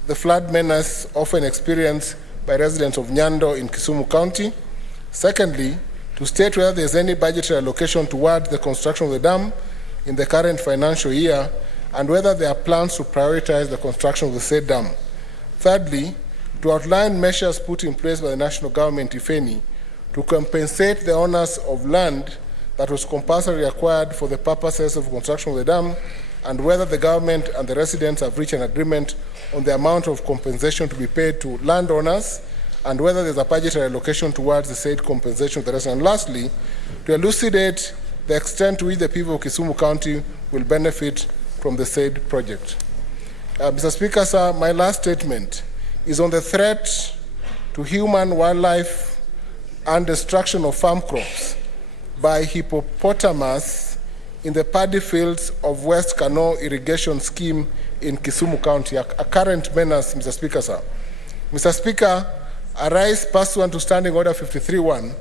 the flood menace often experienced by residents of Nyando in Kisumu County. Secondly, to state whether there is any budgetary allocation towards the construction of the dam in the current financial year and whether there are plans to prioritize the construction of the said dam. Thirdly, to outline measures put in place by the national government, if any, to compensate the owners of land that was compulsorily acquired for the purposes of construction of the dam, and whether the government and the residents have reached an agreement on the amount of compensation to be paid to landowners, and whether there's a budgetary allocation towards the said compensation to the residents. And lastly, to elucidate the extent to which the people of Kisumu County will benefit from the said project. Mr. Speaker, sir, my last statement is on the threat to human, wildlife, and destruction of farm crops by hippopotamus in the paddy fields of West Kano Irrigation Scheme in Kisumu County, a current menace, Mr. Speaker, sir. Mr. Speaker, I rise pursuant to Standing Order 53.1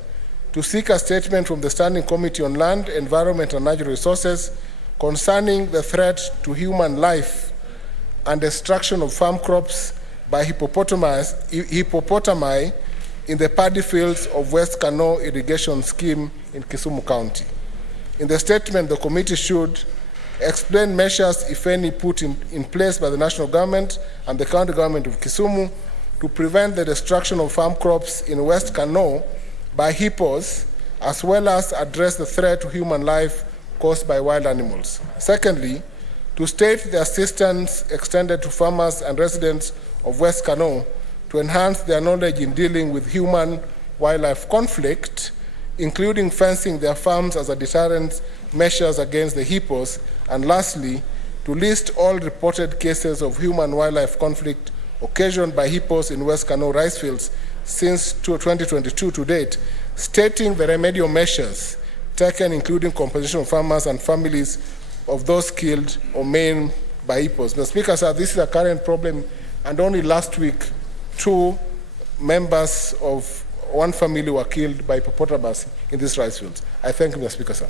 to seek a statement from the Standing Committee on Land, Environment and Natural Resources concerning the threat to human life and destruction of farm crops by hippopotami in the paddy fields of West Kano Irrigation Scheme in Kisumu County. In the statement, the committee should explain measures, if any, put in place by the national government and the county government of Kisumu to prevent the destruction of farm crops in West Kano by hippos, as well as address the threat to human life caused by wild animals. Secondly, to state the assistance extended to farmers and residents of West Kano to enhance their knowledge in dealing with human-wildlife conflict, including fencing their farms as a deterrent measures against the hippos. And lastly, to list all reported cases of human-wildlife conflict occasioned by hippos in West Kano rice fields since 2022 to date, stating the remedial measures taken, including compensation of farmers and families of those killed or maimed by hippos. Mr. Speaker, sir, this is a current problem, and only last week, 2 members of one family were killed by hippopotamus in these rice fields. I thank you, Mr. Speaker, sir.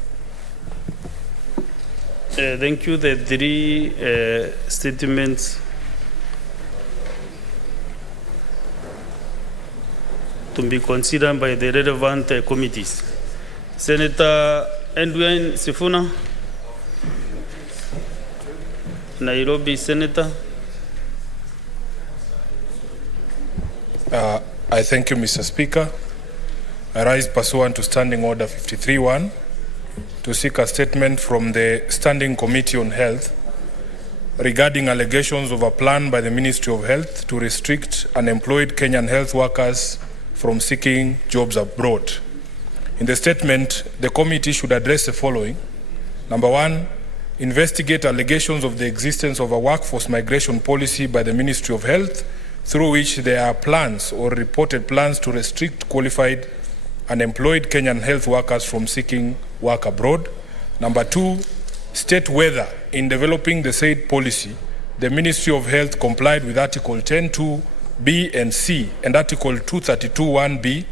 Thank you. The 3 statements to be considered by the relevant committees. Senator Edwin Sifuna, Nairobi Senator. I thank you, Mr. Speaker. I rise pursuant to Standing Order 53.1 to seek a statement from the Standing Committee on Health regarding allegations of a plan by the Ministry of Health to restrict unemployed Kenyan health workers from seeking jobs abroad. In the statement, the committee should address the following. Number 1, investigate allegations of the existence of a workforce migration policy by the Ministry of Health through which there are plans or reported plans to restrict qualified unemployed Kenyan health workers from seeking work abroad. Number 2, state whether in developing the said policy, the Ministry of Health complied with Article 10.2B and C and Article 232.1B,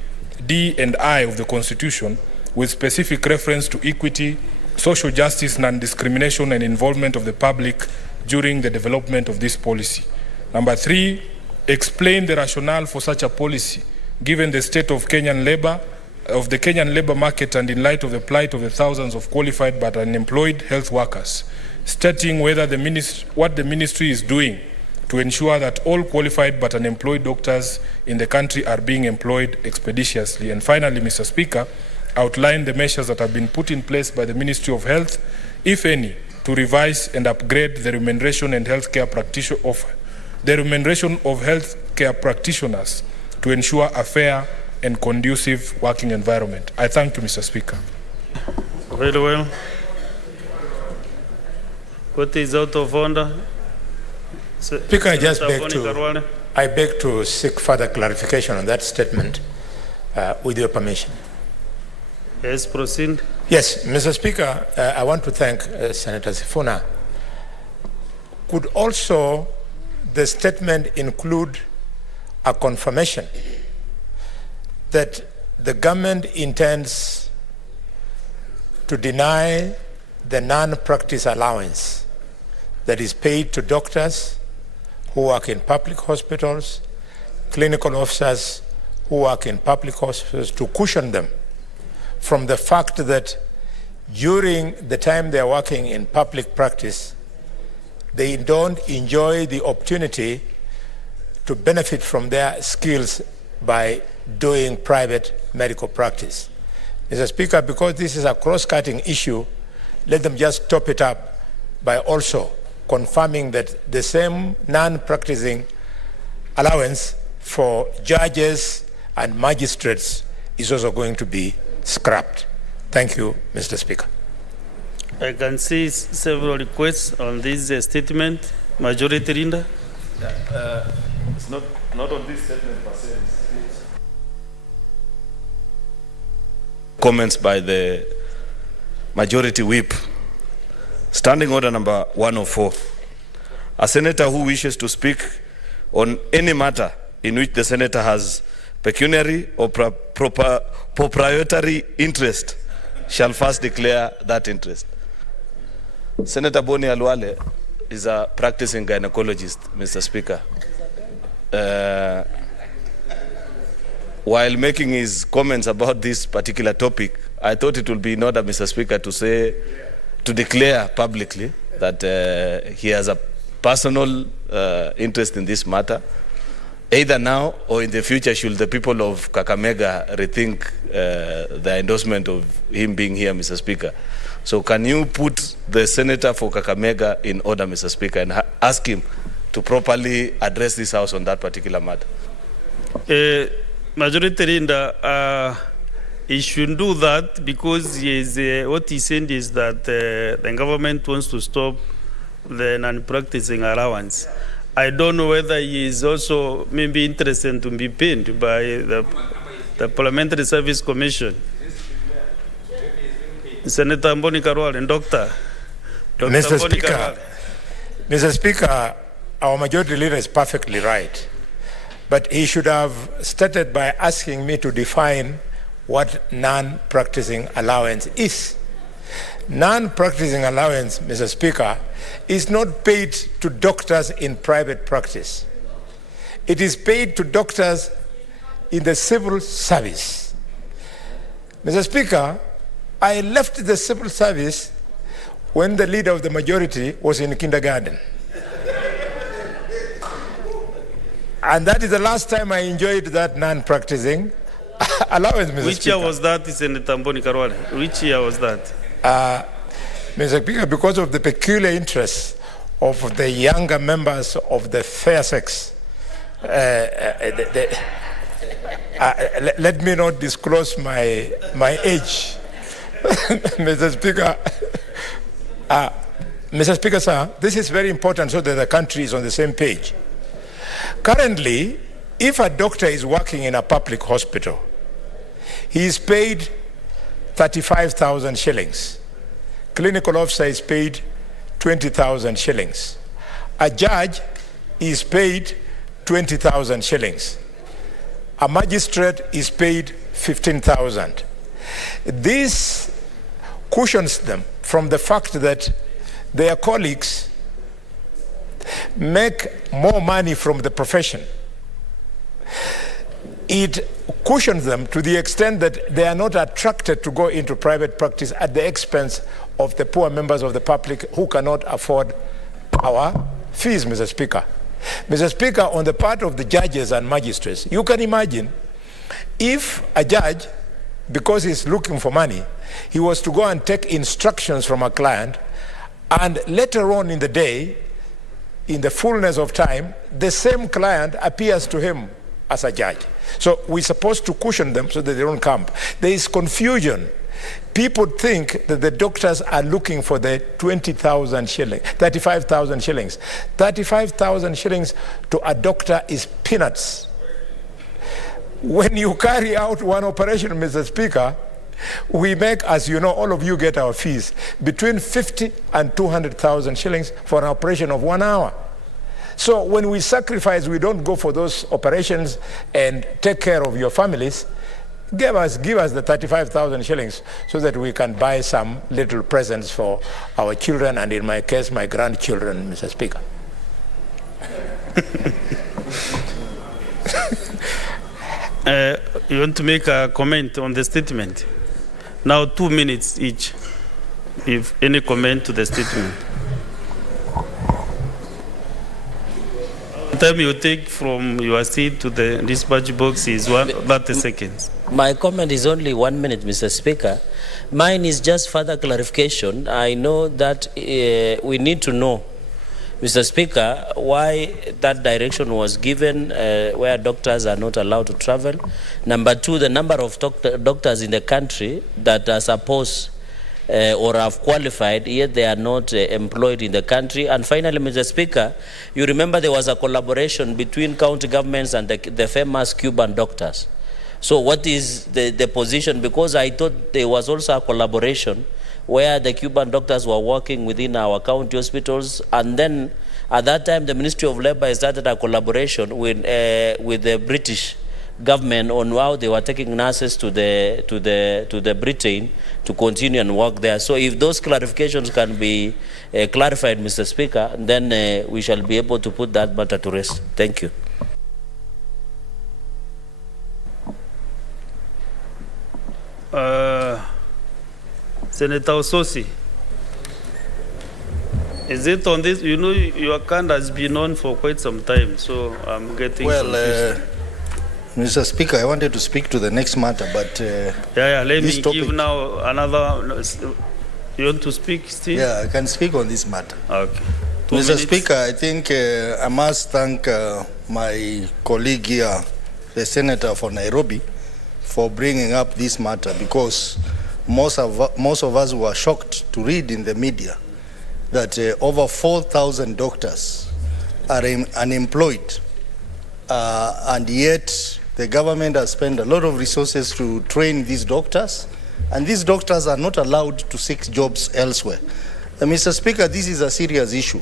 D and I of the Constitution with specific reference to equity, social justice, non-discrimination and involvement of the public during the development of this policy. Number 3, explain the rationale for such a policy given the state of Kenyan labor of the Kenyan labor market and in light of the plight of the thousands of qualified but unemployed health workers, stating what the ministry is doing to ensure that all qualified but unemployed doctors in the country are being employed expeditiously. And finally, Mr. Speaker, outline the measures that have been put in place by the Ministry of Health, if any, to revise and upgrade the remuneration and healthcare of healthcare practitioners to ensure a fair and conducive working environment. I thank you, Mr. Speaker. Very well. What is out of order? Speaker, I beg to seek further clarification on that statement, with your permission. Yes, proceed. Yes, Mr. Speaker, I want to thank Senator Sifuna. Could also the statement include a confirmation that the government intends to deny the non-practice allowance that is paid to doctors who work in public hospitals, clinical officers who work in public hospitals, to cushion them from the fact that during the time they are working in public practice, they don't enjoy the opportunity to benefit from their skills by doing private medical practice. Mr. Speaker, because this is a cross-cutting issue, let them just top it up by also confirming that the same non-practicing allowance for judges and magistrates is also going to be scrapped. Thank you, Mr. Speaker. I can see several requests on this statement. Majority Leader. It's not on this statement per se. Comments by the Majority Whip. Standing Order number 104. A senator who wishes to speak on any matter in which the senator has pecuniary or proprietary interest shall first declare that interest. Senator Boni Alwale is a practicing gynecologist, Mr. Speaker. While making his comments about this particular topic, I thought it would be in order, Mr. Speaker, to declare publicly that he has a personal interest in this matter, either now or in the future, should the people of Kakamega rethink the endorsement of him being here, Mr. Speaker. So can you put the senator for Kakamega in order, Mr. Speaker, and ask him to properly address this House on that particular matter? Majority Leader, he should do that because what he said is that the government wants to stop the non-practicing allowance. I don't know whether he is also maybe interested to be paid by the Parliamentary Service Commission. Senator Mboni Karwal and Dr. Mr. Speaker, Mr. Speaker, our Majority Leader is perfectly right. But he should have started by asking me to define what non-practicing allowance is. Non-practicing allowance, Mr. Speaker, is not paid to doctors in private practice. It is paid to doctors in the civil service. Mr. Speaker, I left the civil service when the leader of the majority was in kindergarten. And that is the last time I enjoyed that non-practicing allowance, Mr. Which Speaker. year was that, Senator Mboni Karwale? Which year was that? Mr. Speaker, because of the peculiar interests of the younger members of the fair sex, let me not disclose my age. Mr. Speaker, Mr. Speaker, sir, this is very important so that the country is on the same page. Currently, if a doctor is working in a public hospital, he is paid 35,000 shillings. Clinical officer is paid 20,000 shillings. A judge is paid 20,000 shillings. A magistrate is paid 15,000. This cushions them from the fact that their colleagues make more money from the profession. it cushions them to the extent that they are not attracted to go into private practice at the expense of the poor members of the public who cannot afford our fees, Mr. Speaker. Mr. Speaker, on the part of the judges and magistrates, you can imagine if a judge, because he's looking for money, he was to go and take instructions from a client, and later on in the day, in the fullness of time, the same client appears to him as a judge. So we're supposed to cushion them so that they don't come. There is confusion. People think that the doctors are looking for the 20,000 shillings, 35,000 shillings. 35,000 shillings to a doctor is peanuts. When you carry out one operation, Mr. Speaker, we make, as you know, all of you get our fees, between 50 and 200,000 shillings for an operation of 1 hour. So when we sacrifice, we don't go for those operations and take care of your families. Give us the 35,000 shillings so that we can buy some little presents for our children, and in my case, my grandchildren, Mr. Speaker. You want to make a comment on the statement? Now 2 minutes each, if any comment to the statement. The time you take from your seat to the dispatch box is 30 seconds. My comment is only 1 minute, Mr. Speaker. Mine is just further clarification. I know that we need to know, Mr. Speaker, why that direction was given where doctors are not allowed to travel. Number two, the number of doctors in the country that are supposed or have qualified, yet they are not employed in the country. And finally, Mr. Speaker, you remember there was a collaboration between county governments and the famous Cuban doctors. So what is the position? Because I thought there was also a collaboration where the Cuban doctors were working within our county hospitals, and then at that time the Ministry of Labor started a collaboration with the British government on how they were taking nurses to the Britain to continue and work there. So if those clarifications can be clarified, Mr. Speaker, then we shall be able to put that matter to rest. Thank you. Senator Ososi, is it on this? You know, your account has been on for quite some time, so I'm getting confused. Mr. Speaker, I wanted to speak to the next matter, but let me give now another. You want to speak still? Yeah, I can speak on this matter. Okay. Mr. Speaker, I think I must thank my colleague here, the Senator for Nairobi, for bringing up this matter, because most of us were shocked to read in the media that over 4,000 doctors are unemployed, and yet the government has spent a lot of resources to train these doctors, and these doctors are not allowed to seek jobs elsewhere. Mr. Speaker, this is a serious issue,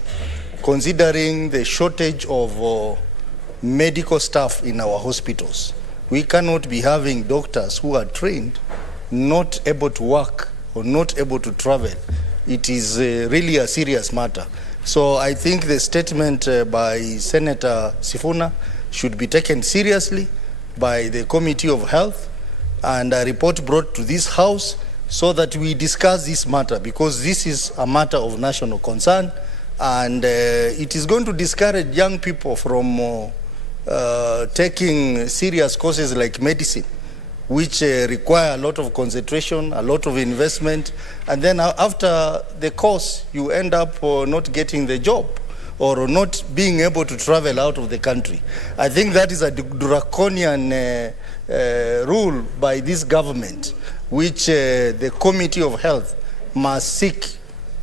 considering the shortage of medical staff in our hospitals. We cannot be having doctors who are trained, not able to work or not able to travel. It is really a serious matter. So I think the statement by Senator Sifuna should be taken seriously by the Committee of Health, and a report brought to this House so that we discuss this matter, because this is a matter of national concern, and it is going to discourage young people from taking serious courses like medicine, which require a lot of concentration, a lot of investment, and then after the course, you end up not getting the job or not being able to travel out of the country. I think that is a draconian rule by this government, which the Committee of Health must seek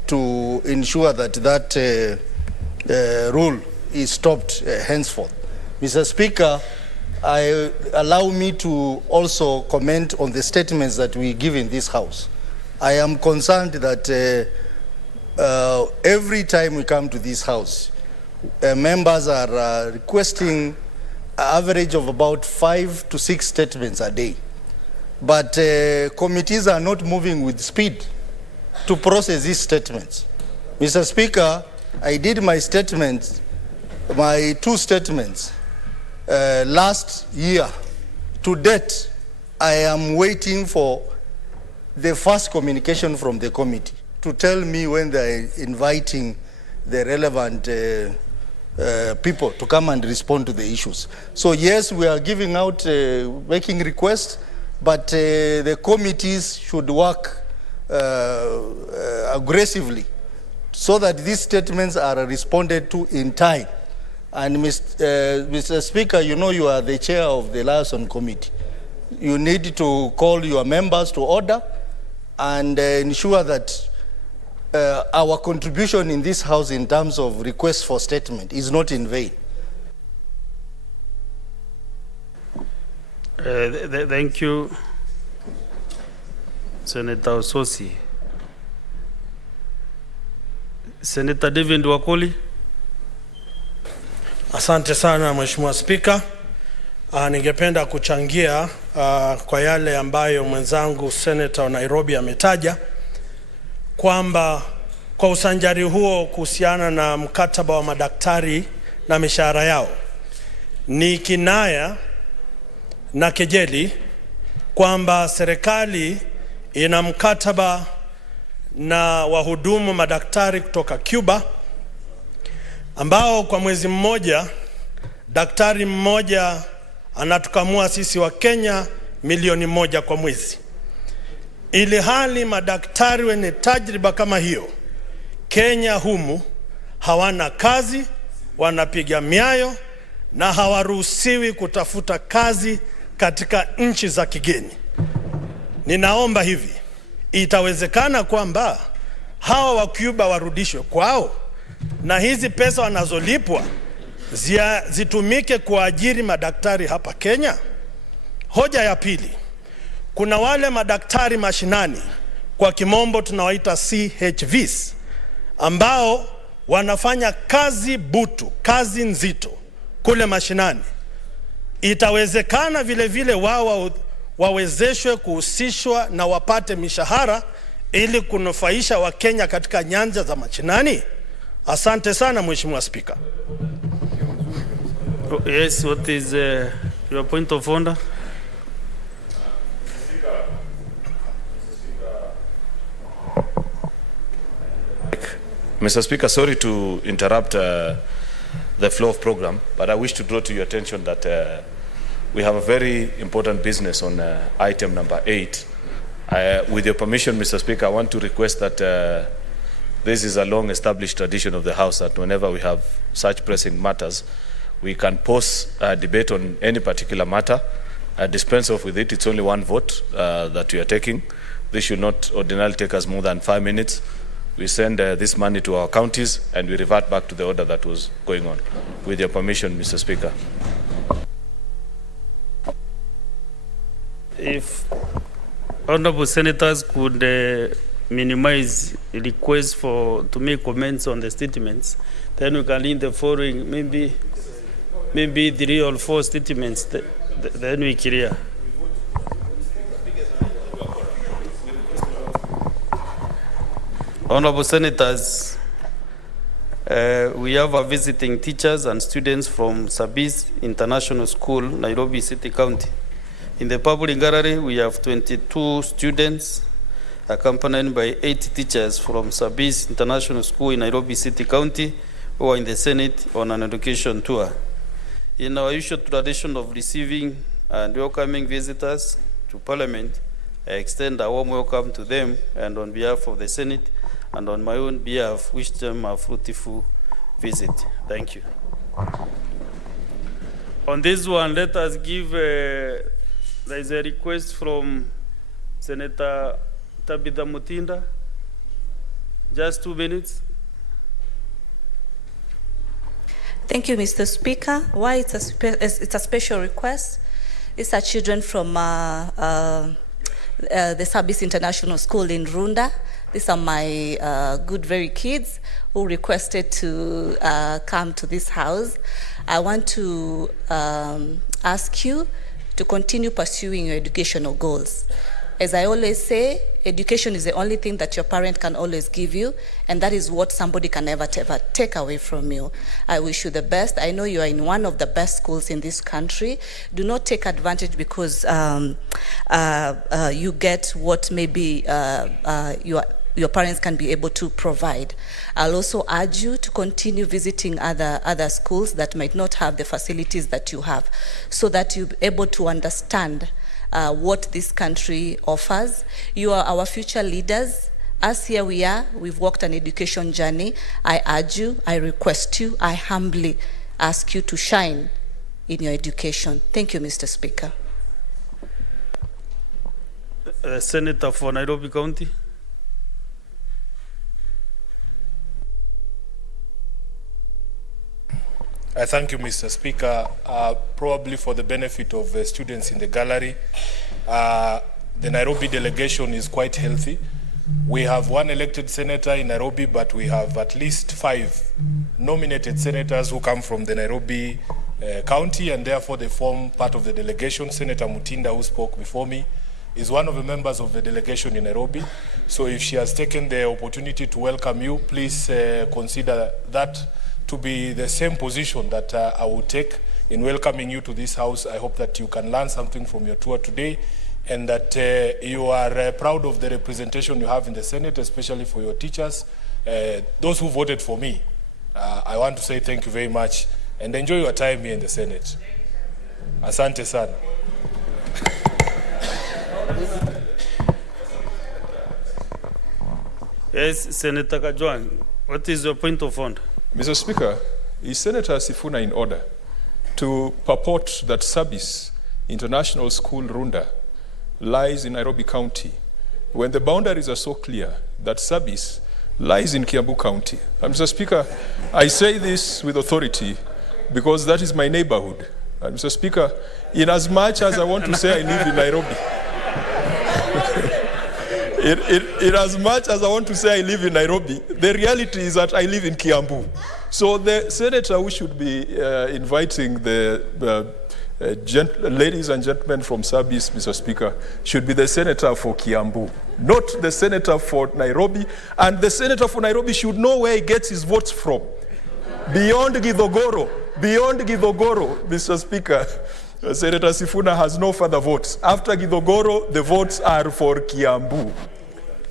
to ensure that that rule is stopped henceforth. Mr. Speaker, allow me to also comment on the statements that we give in this House. I am concerned that every time we come to this House, members are requesting an average of about 5 to 6 statements a day. But committees are not moving with speed to process these statements. Mr. Speaker, I did my statements, my 2 statements, last year To date, I am waiting for the first communication from the committee to tell me when they are inviting the relevant people to come and respond to the issues. So yes, we are giving out, making requests, but the committees should work aggressively so that these statements are responded to in time. And Mr. Speaker, you know you are the chair of the liaison committee. You need to call your members to order and ensure that our contribution in this House in terms of requests for statement is not in vain. Thank you, Senator Ososi. Senator David Wakoli. Asante sana Mheshimiwa Spika. Ningependa kuchangia kwa yale ambayo mwenzangu Senator wa Nairobi ametaja kwamba kwa usanjari huo kuhusiana na mkataba wa madaktari na mishahara yao ni kinaya na kejeli kwamba serikali ina mkataba na wahudumu madaktari kutoka Cuba ambao kwa mwezi mmoja daktari mmoja anatukamua sisi wa Kenya milioni 1 kwa mwezi. Ili hali madaktari wenye tajriba kama hiyo Kenya humu hawana kazi, wanapiga miayo na hawaruhusiwi kutafuta kazi katika nchi za kigeni. Ninaomba hivi, itawezekana kwamba hawa wa Cuba warudishwe kwao na hizi pesa wanazolipwa zitumike kuajiri madaktari hapa Kenya? Hoja ya pili, kuna wale madaktari mashinani, kwa kimombo tunawaita CHVs, ambao wanafanya kazi butu, kazi nzito kule mashinani. Itawezekana vile vile wao wawezeshwe kuhusishwa na wapate mishahara ili kunufaisha wa Kenya katika nyanja za mashinani? Asante sana Mheshimiwa Spika. Yes, what is your point of order? Mr. Speaker, sorry to interrupt the flow of program, but I wish to draw to your attention that we have a very important business on item number 8. With your permission, Mr. Speaker, I want to request that this is a long-established tradition of the House that whenever we have such pressing matters, we can pause a debate on any particular matter, dispense off with it. It's only one vote that we are taking. This should not ordinarily take us more than 5 minutes. We send this money to our counties and we revert back to the order that was going on. With your permission, Mr. Speaker. If honorable senators could minimize requests to make comments on the statements, then we can leave the following, maybe 3 or 4 statements, then we clear. Honorable senators, we have our visiting teachers and students from Sabis International School, Nairobi City County. In the public gallery, we have 22 students accompanied by 8 teachers from Sabis International School in Nairobi City County who are in the Senate on an education tour. In our usual tradition of receiving and welcoming visitors to Parliament, I extend a warm welcome to them, and on behalf of the Senate and on my own behalf, wish them a fruitful visit. Thank you. On this one, let us give, there is a request from Senator Tabitha Mutinda. Just 2 minutes. Thank you, Mr. Speaker. Why it's a special request? These are children from the Sabis International School in Runda. These are my good, very kids who requested to come to this house. I want to ask you to continue pursuing your educational goals. As I always say, education is the only thing that your parent can always give you, and that is what somebody can never take away from you. I wish you the best. I know you are in one of the best schools in this country. Do not take advantage because you get what maybe your parents can be able to provide. I'll also urge you to continue visiting other schools that might not have the facilities that you have, so that you're able to understand what this country offers. You are our future leaders. As here we are, we've walked an education journey. I urge you, I request you, I humbly ask you to shine in your education. Thank you, Mr. Speaker. Senator for Nairobi County. I thank you, Mr. Speaker. Probably for the benefit of the students in the gallery, the Nairobi delegation is quite healthy. We have one elected senator in Nairobi, but we have at least 5 nominated senators who come from the Nairobi county, and therefore they form part of the delegation. Senator Mutinda, who spoke before me, is one of the members of the delegation in Nairobi. So if she has taken the opportunity to welcome you, please consider that to be the same position that I will take in welcoming you to this house. I hope that you can learn something from your tour today, and that you are proud of the representation you have in the Senate, especially for your teachers, those who voted for me. I want to say thank you very much, and enjoy your time here in the Senate. Asante sana. Yes, Senator Kajwang, what is your point of order? Mr. Speaker, is Senator Sifuna in order to purport that Sabis International School, Runda, lies in Nairobi County, when the boundaries are so clear that Sabis lies in Kiambu County? And Mr. Speaker, I say this with authority because that is my neighborhood. And Mr. Speaker, in as much as I want to say I live in Nairobi, in as much as I want to say I live in Nairobi, the reality is that I live in Kiambu. So the senator who should be inviting the ladies and gentlemen from Sabis, Mr. Speaker, should be the senator for Kiambu, not the senator for Nairobi. And the senator for Nairobi should know where he gets his votes from. Beyond Githogoro, Mr. Speaker, Senator Sifuna has no further votes. After Githogoro, the votes are for Kiambu.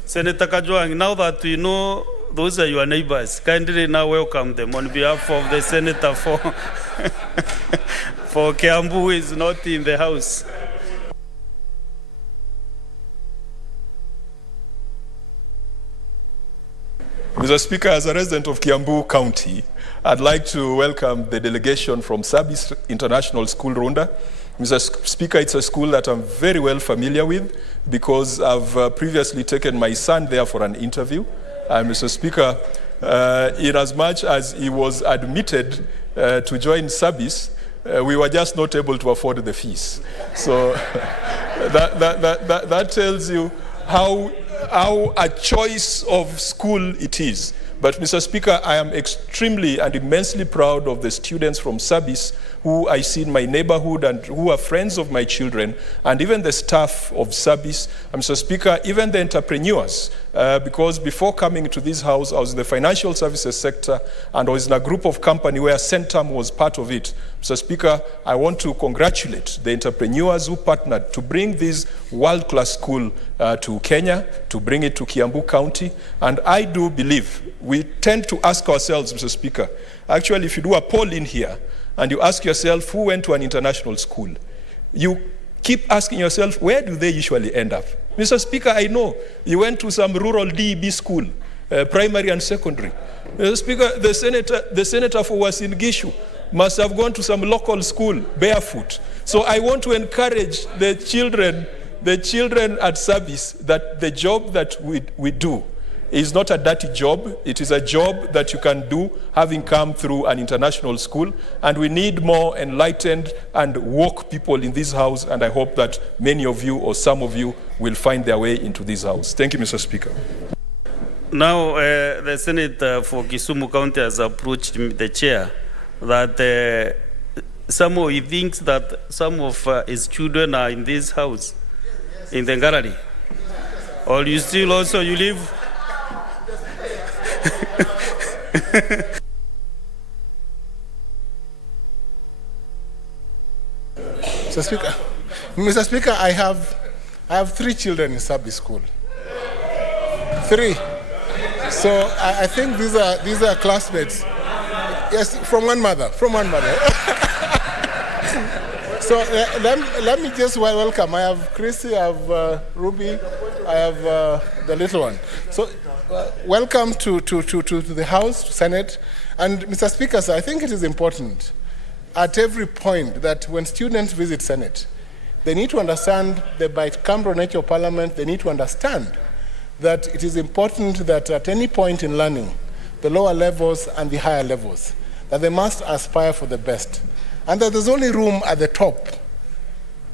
Senator Kajwang, now that we know those are your neighbors, kindly now welcome them on behalf of the senator for for Kiambu, who is not in the house. Mr. Speaker, as a resident of Kiambu County, I'd like to welcome the delegation from Sabis International School, Runda. Mr. Speaker, it's a school that I'm very well familiar with because I've previously taken my son there for an interview. And Mr. Speaker, in as much as he was admitted to join Sabis, we were just not able to afford the fees. So that tells you how a choice of school it is. But Mr. Speaker, I am extremely and immensely proud of the students from Sabis who I see in my neighborhood and who are friends of my children, and even the staff of Sabis. Mr. Speaker, even the entrepreneurs, because before coming to this house, I was in the financial services sector and I was in a group of company where Centum was part of it. Mr. Speaker, I want to congratulate the entrepreneurs who partnered to bring this world-class school to Kenya, to bring it to Kiambu County. And I do believe, we tend to ask ourselves, Mr. Speaker, actually if you do a poll in here and you ask yourself who went to an international school, you keep asking yourself, where do they usually end up? Mr. Speaker, I know you went to some rural DEB school, primary and secondary. Mr. Speaker, the senator for Uasin Gishu must have gone to some local school barefoot. So I want to encourage the children at Sabis that the job that we do is not a dirty job. It is a job that you can do having come through an international school. And we need more enlightened and woke people in this house. And I hope that many of you or some of you will find their way into this house. Thank you, Mr. Speaker. Now, the Senate for Kisumu County has approached the chair that he thinks that some of his children are in this house, in the gallery. Or you still also, you live? Mr. Speaker, I have 3 children in Sabi school. 3. So I think these are classmates. Yes, from one mother. So let me just welcome. I have Chrissy, I have Ruby, I have the little one. So welcome to the House, to Senate. And Mr. Speaker, sir, I think it is important at every point that when students visit Senate, they need to understand the bicameral nature of Parliament. They need to understand that it is important that at any point in learning, the lower levels and the higher levels, that they must aspire for the best. And that there's only room at the top.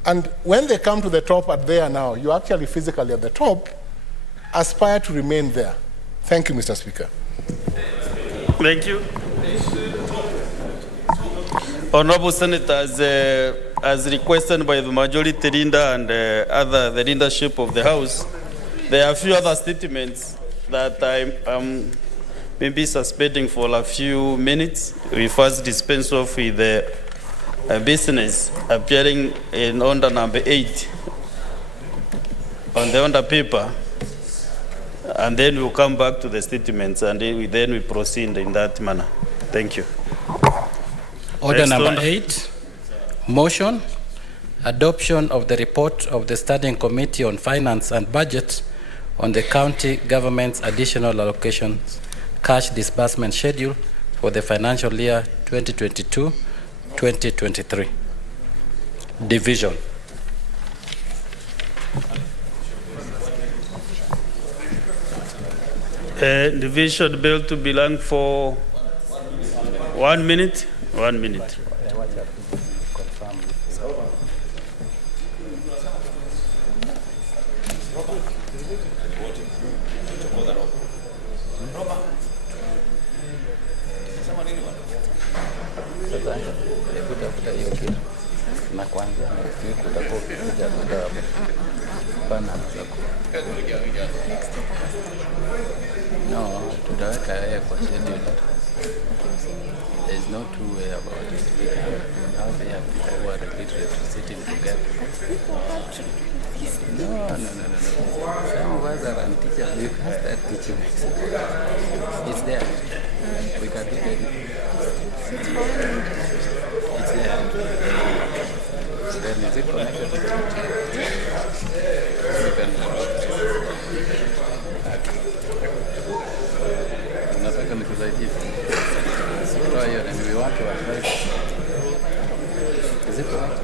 And when they come to the top at there now, you're actually physically at the top, aspire to remain there. Thank you, Mr. Speaker. Thank you. Honorable Senators, as requested by the majority leader and the leadership of the House, there are a few other statements that I'm maybe suspending for a few minutes. We first dispense off with the business appearing in order number 8 on the order paper, and then we'll come back to the statements, and then we proceed in that manner. Thank you. Order number 8, motion, adoption of the report of the Standing Committee on Finance and Budget on the county government's additional allocations cash disbursement schedule for the financial year 2022-2023. Division. Division bill to belong for 1 minute. 1 minute. No, tutaweka yeye kwa schedule. There's no two way about it. We can now they have people who are literally sitting together. No. Some of us are teachers. You can't start teaching. It's there. We can do it. It's there. Then is it connected to the unataka nikusaidie? Sio hiyo na mimi wake wa drive. Is it correct?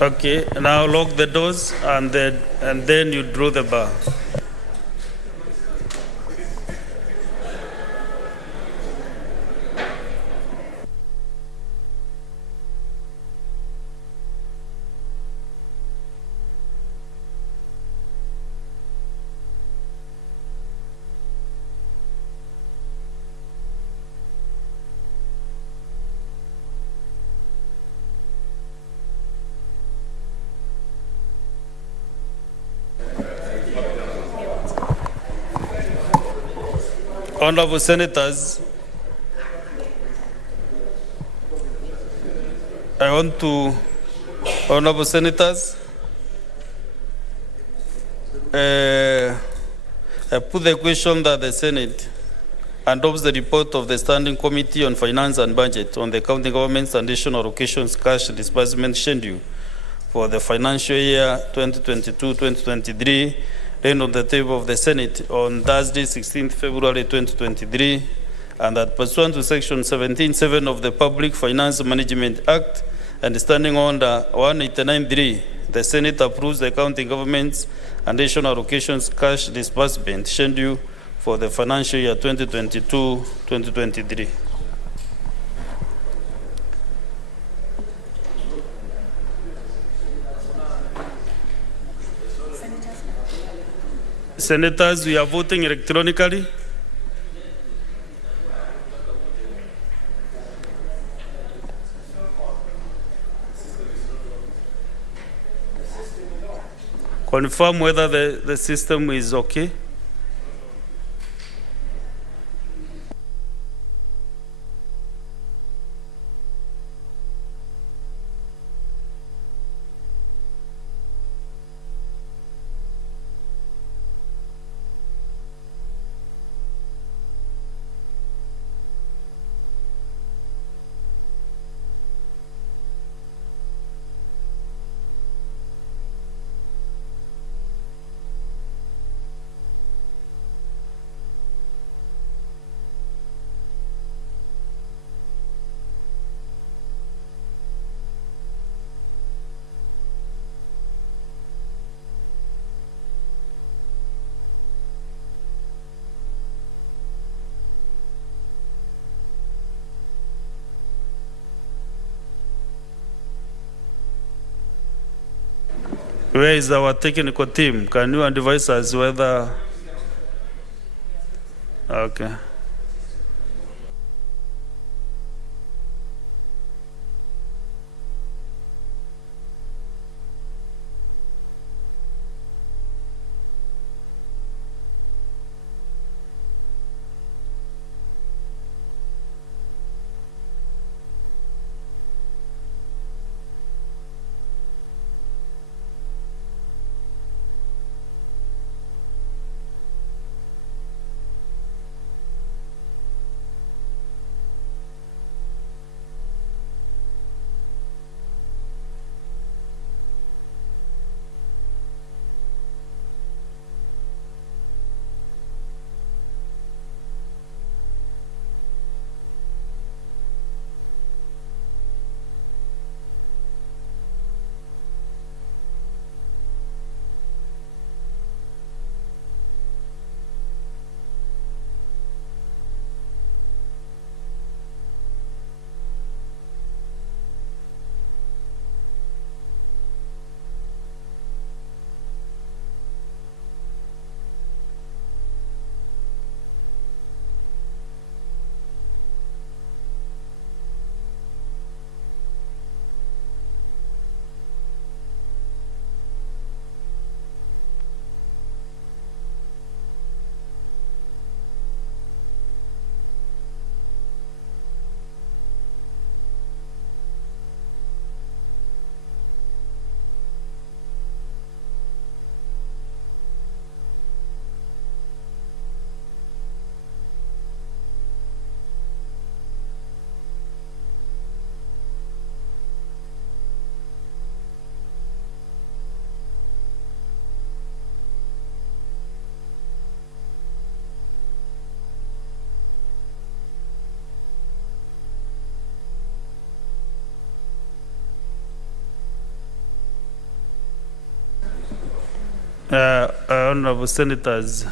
Okay, now lock the doors and then you draw the bar. Honorable Senators, Honorable Senators, I put the question that the Senate adopts the report of the Standing Committee on Finance and Budget on the county government's additional allocations cash disbursement schedule for the financial year 2022-2023, laid on the table of the Senate on Thursday, 16th February 2023, and that pursuant to Section 17(7) of the Public Finance Management Act and standing under 189(3), the Senate approves the county government's additional allocations cash disbursement schedule for the financial year 2022-2023. Senators, we are voting electronically. confirm whether the system is okay. Where is our technical team? Can you advise us whether... Okay. Honorable Senators,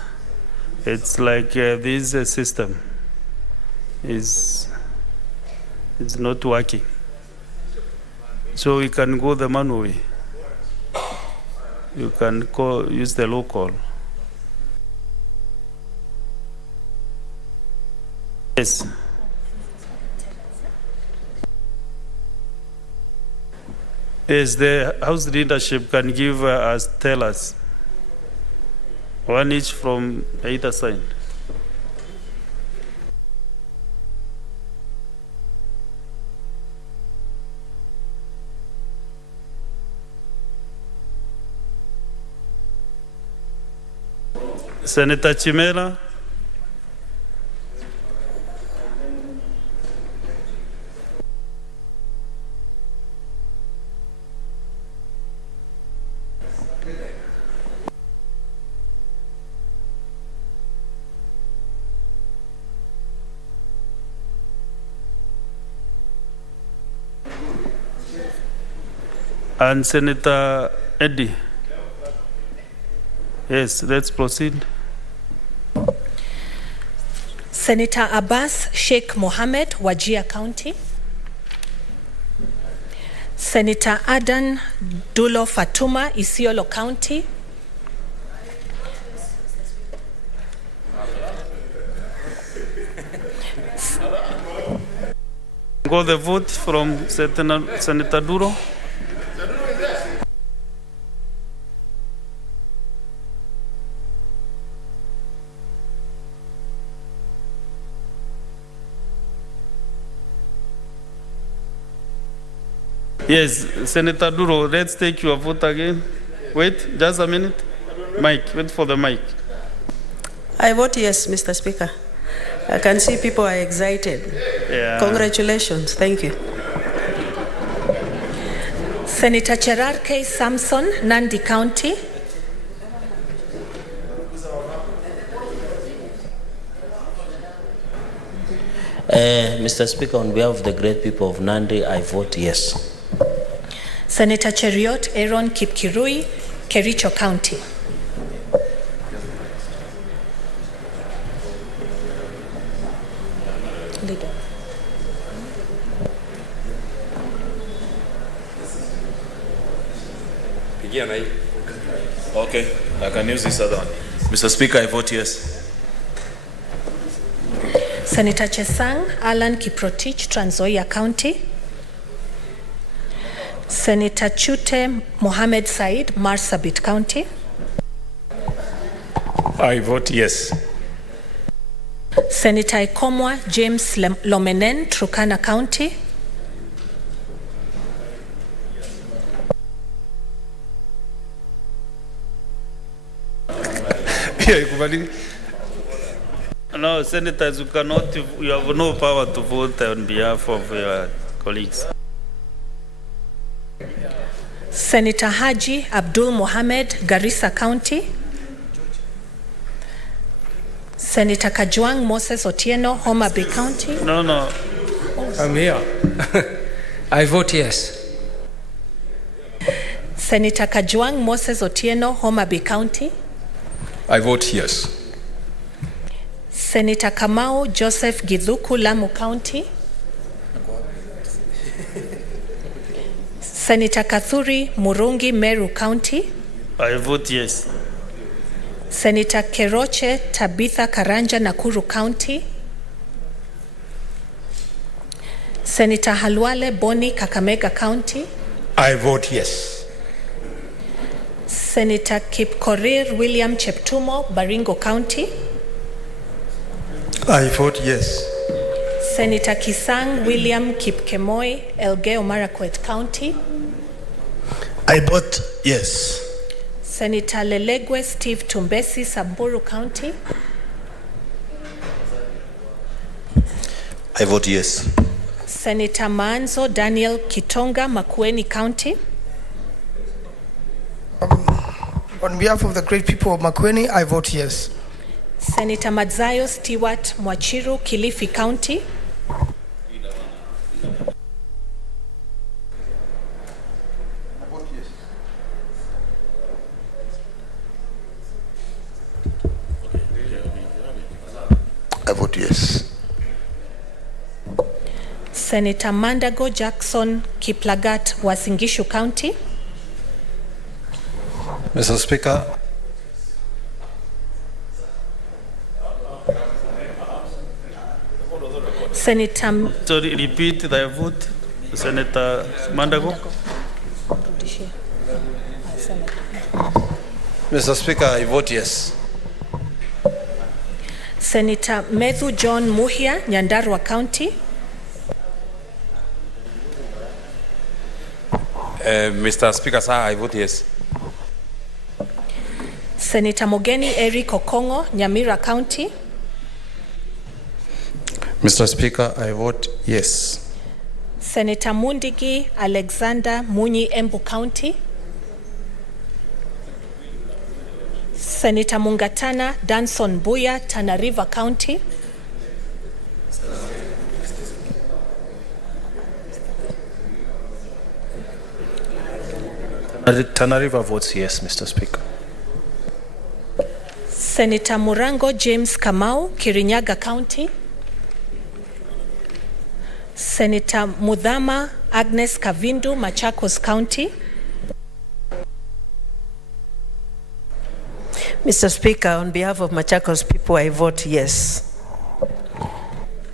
it's like this system is not working. So we can go the manual way. You can use the local. Yes. Yes, the House leadership can give us, tell us. One each from either side. Senator Chimera. And Senator Eddie. Yes, let's proceed. Senator Abbas Sheikh Mohammed, Wajir County. Senator Adan Dulo Fatuma, Isiolo County. Go the vote from Senator Duro. Yes, Senator Duro, let's take your vote again. Wait, just a minute. Mike, wait for the mic. I vote yes, Mr. Speaker. I can see people are excited. Yeah. Congratulations. Thank you. Senator Cherarke Samson, Nandi County. Mr. Speaker, on behalf of the great people of Nandi, I vote yes. Senator Cheriot Aaron Kipkirui, Kericho County. Leader. Okay, I can use this other one. Mr. Speaker, I vote yes. Senator Chesang Alan Kiprotich, Trans Nzoia County. Senator Chute Mohammed Said, Marsabit County. I vote yes. Senator Ikomwa James Lomenen, Turkana County. No, senators, you have no power to vote on behalf of your colleagues. Senator Haji Abdul Mohammed, Garissa County. Senator Kajwang Moses Otieno, Homa Bay County. No. I'm here. I vote yes. Senator Kajwang Moses Otieno, Homa Bay County. I vote yes. Senator Kamau Joseph Githuku, Lamu County. Senator Kathuri Murungi, Meru County. I vote yes. Senator Keroche Tabitha Karanja, Nakuru County. Senator Halwale Boni, Kakamega County. I vote yes. Senator Kipkorir William Cheptumo, Baringo County. I vote yes. Senator Kisang William Kipkemoi, Elgeyo Marakwet County. I vote yes. Senator Lelegwe Steve Tumbesi, Samburu County. I vote yes. Senator Manzo Daniel Kitonga, Makueni County. On behalf of the great people of Makueni, I vote yes. Senator Madzayo Stewart Mwachiru, Kilifi County. I vote yes. Senator Mandago Jackson Kiplagat, Wasingishu County. Mr. Speaker, Senator. Sorry, repeat the vote. Senator Mandago. Mr. Speaker, I vote yes. Senator Methu John Muhia, Nyandarua County. Mr. Speaker, sir, I vote yes. Senator Mogeni Eric Okongo, Nyamira County. Mr. Speaker, I vote yes. Senator Mundigi Alexander Munyi, Embu County. Senator Mungatana Danson Buya, Tana River County. Tana River votes yes, Mr. Speaker. Senator Murango James Kamau, Kirinyaga County. Senator Mudhama Agnes Kavindu, Machakos County. Mr. Speaker, on behalf of Machakos people, I vote yes.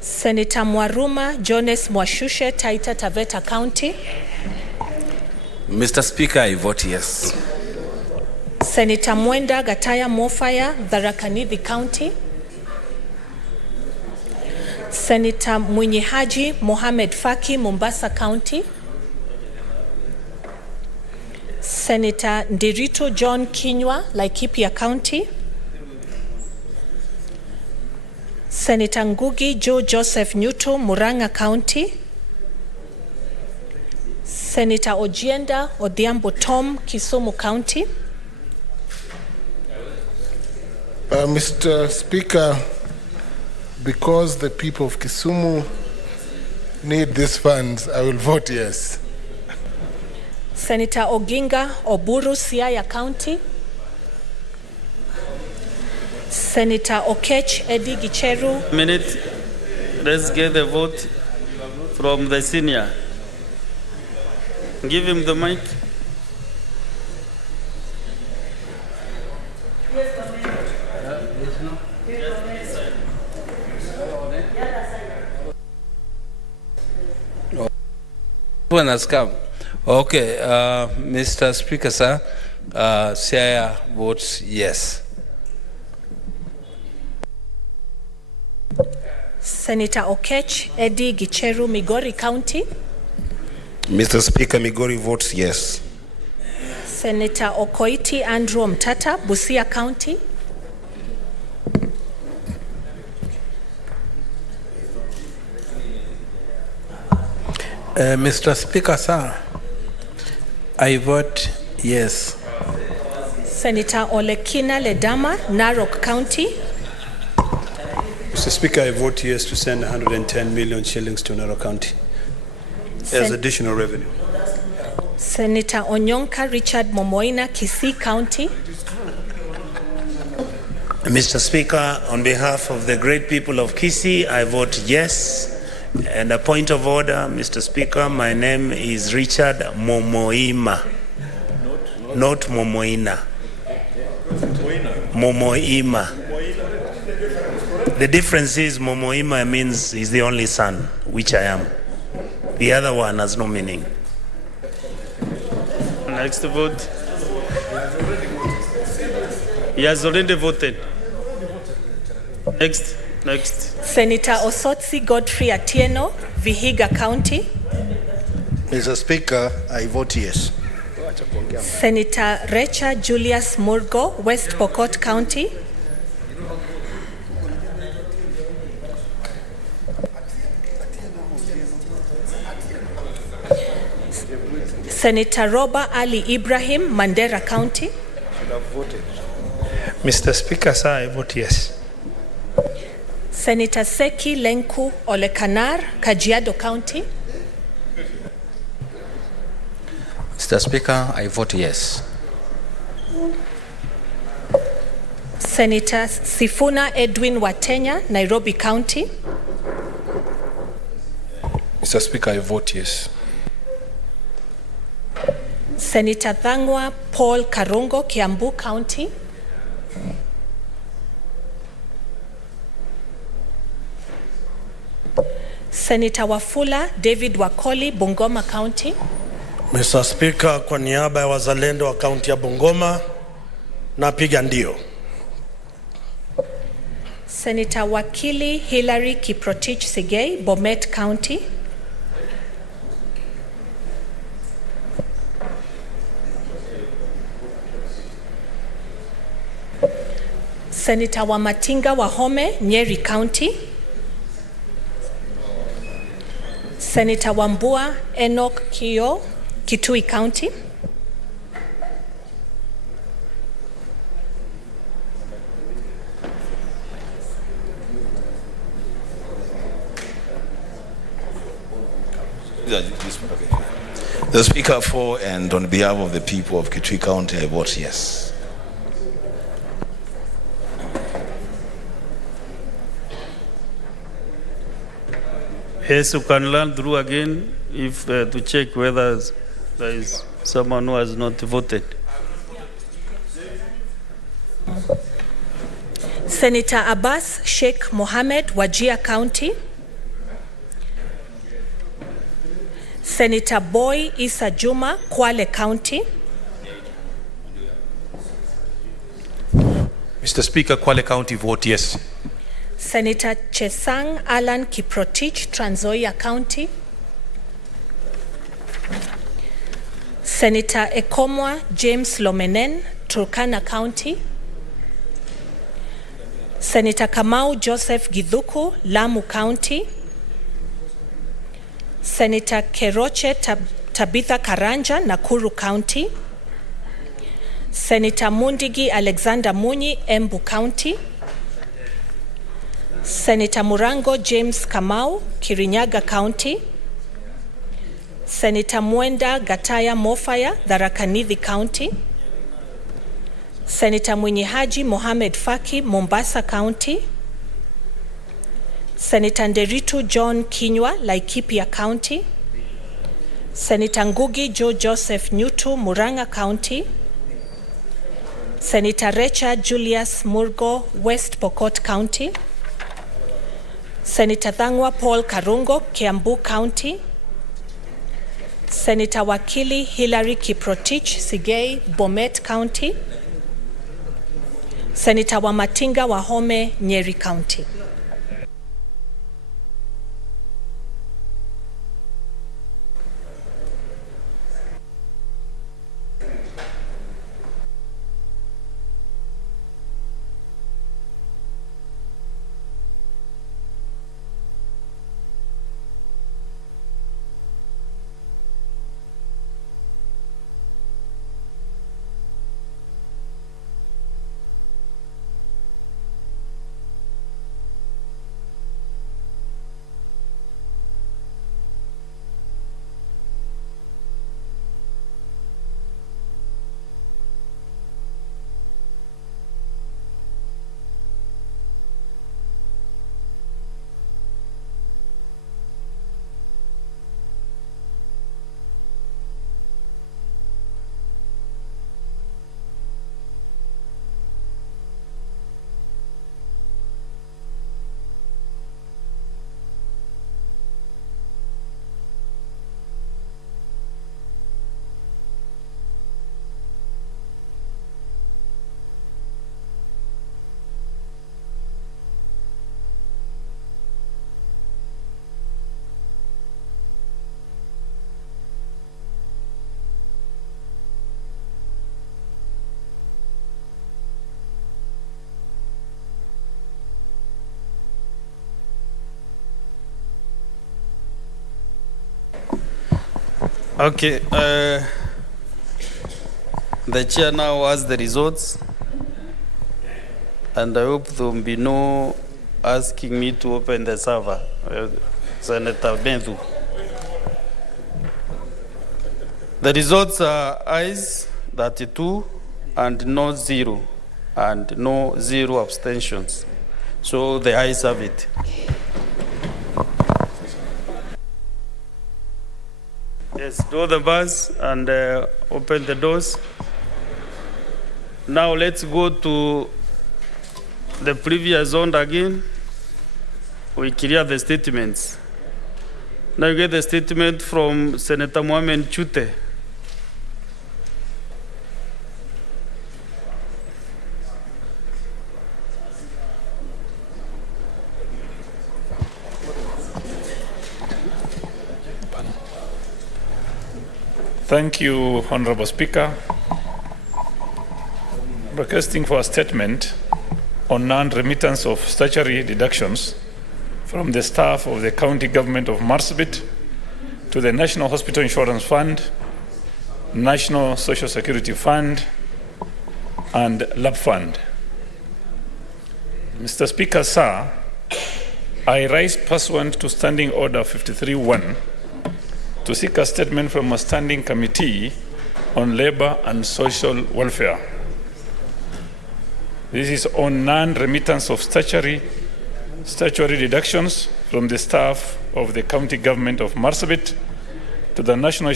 Senator Mwaruma Jones Mwashushe, Taita Taveta County. Mr. Speaker, I vote yes. Senator Mwenda Gataya Mofaya, Tharaka-Nithi County. Senator Mwinyi Haji Mohamed Faki, Mombasa County. Senator Ndirito John Kinyua, Laikipia County. Senator Ngugi Joe Joseph Nyuto, Murang'a County. Senator Ojienda Odhiambo Tom, Kisumu County. Mr. Speaker, because the people of Kisumu need these funds, I will vote yes. Senator Oginga Oburu, Siaya County. Senator Okech Eddie Gicheru. Minute, let's get the vote from the senior. Give him the mic. One has come. Okay, Mr. Speaker, sir, Siaya votes yes. Senator Okech Eddie Gicheru, Migori County. Mr. Speaker, Migori votes yes. Senator Okoiti Andrew Mtata, Busia County. Mr. Speaker, sir, I vote yes. Senator Olekina Ledama, Narok County. Mr. Speaker, I vote yes to send 110 million shillings to Narok County as additional revenue. Senator Onyonka Richard Momoina, Kisii County. Mr. Speaker, on behalf of the great people of Kisii, I vote yes. And a point of order, Mr. Speaker, my name is Richard Momoima, not Momoina. Momoima. The difference is Momoima means he's the only son, which I am. The other one has no meaning. Next vote. He has already voted. Next. Senator Osotsi Godfrey Atieno, Vihiga County. Mr. Speaker, I vote yes. Senator Recha Julius Murgo, West Pokot County. Senator Roba Ali Ibrahim, Mandera County. Mr. Speaker, sir, I vote yes. Senator Seki Lenku Olekanar, Kajiado County. Mr. Speaker, I vote yes. Senator Sifuna Edwin Watenya, Nairobi County. Mr. Speaker, I vote yes. Senator Thangwa Paul Karungo, Kiambu County. Senator Wafula David Wakoli, Bungoma County. Mr. Speaker, kwa niaba ya wazalendo wa kaunti ya Bungoma, napiga ndio. Senator Wakili Hilary Kiprotich Sigei, Bomet County. Senator Wamatinga Wahome, Nyeri County. Senator Wambua Enoch Kio, Kitui County. The Speaker, for and on behalf of the people of Kitui County, I vote yes. Yes, you can learn through again if to check whether there is someone who has not voted. Senator Abbas Sheikh Mohammed, Wajir County. Senator Boy Issa Juma, Kwale County. Mr. Speaker, Kwale County vote yes. Senator Chesang Alan Kiprotich, Trans Nzoia County. Senator Ekomwa James Lomenen, Turkana County. Senator Kamau Joseph Githuku, Lamu County. Senator Keroche Tabitha Karanja, Nakuru County. Senator Mundigi Alexander Munyi, Embu County. Senator Murango James Kamau, Kirinyaga County. Senator Mwenda Gataya Mofaya, Tharaka Nithi County. Senator Mwinyihaji Mohamed Faki, Mombasa County. Senator Nderitu John Kinywa, Laikipia County. Senator Ngugi Joe Joseph Nyutu, Murang'a County. Senator Recha Julius Murgo, West Pokot County. Senator Thangwa Paul Karungo, Kiambu County. Senator Wakili Hilary Kiprotich Sigei, Bomet County. Senator Wamatinga Wahome, Nyeri County. Okay, the chair now has the results, and I hope there will be no asking me to open the server. Senator Bendu. The results are ayes 32 and no 0, and no 0 abstentions. So the ayes have it. Yes, do the bars and open the doors. Now let's go to the previous zone again. We clear the statements. Now you get the statement from Senator Mohamed Chute. Thank you, Honorable Speaker. Requesting for a statement on non-remittance of statutory deductions from the staff of the County Government of Marsabit to the National Hospital Insurance Fund, National Social Security Fund, and Lab Fund. Mr. Speaker, sir, I rise pursuant to Standing Order 53-1 to seek a statement from a standing committee on labor and social welfare. This is on non-remittance of statutory deductions from the staff of the County Government of Marsabit to the National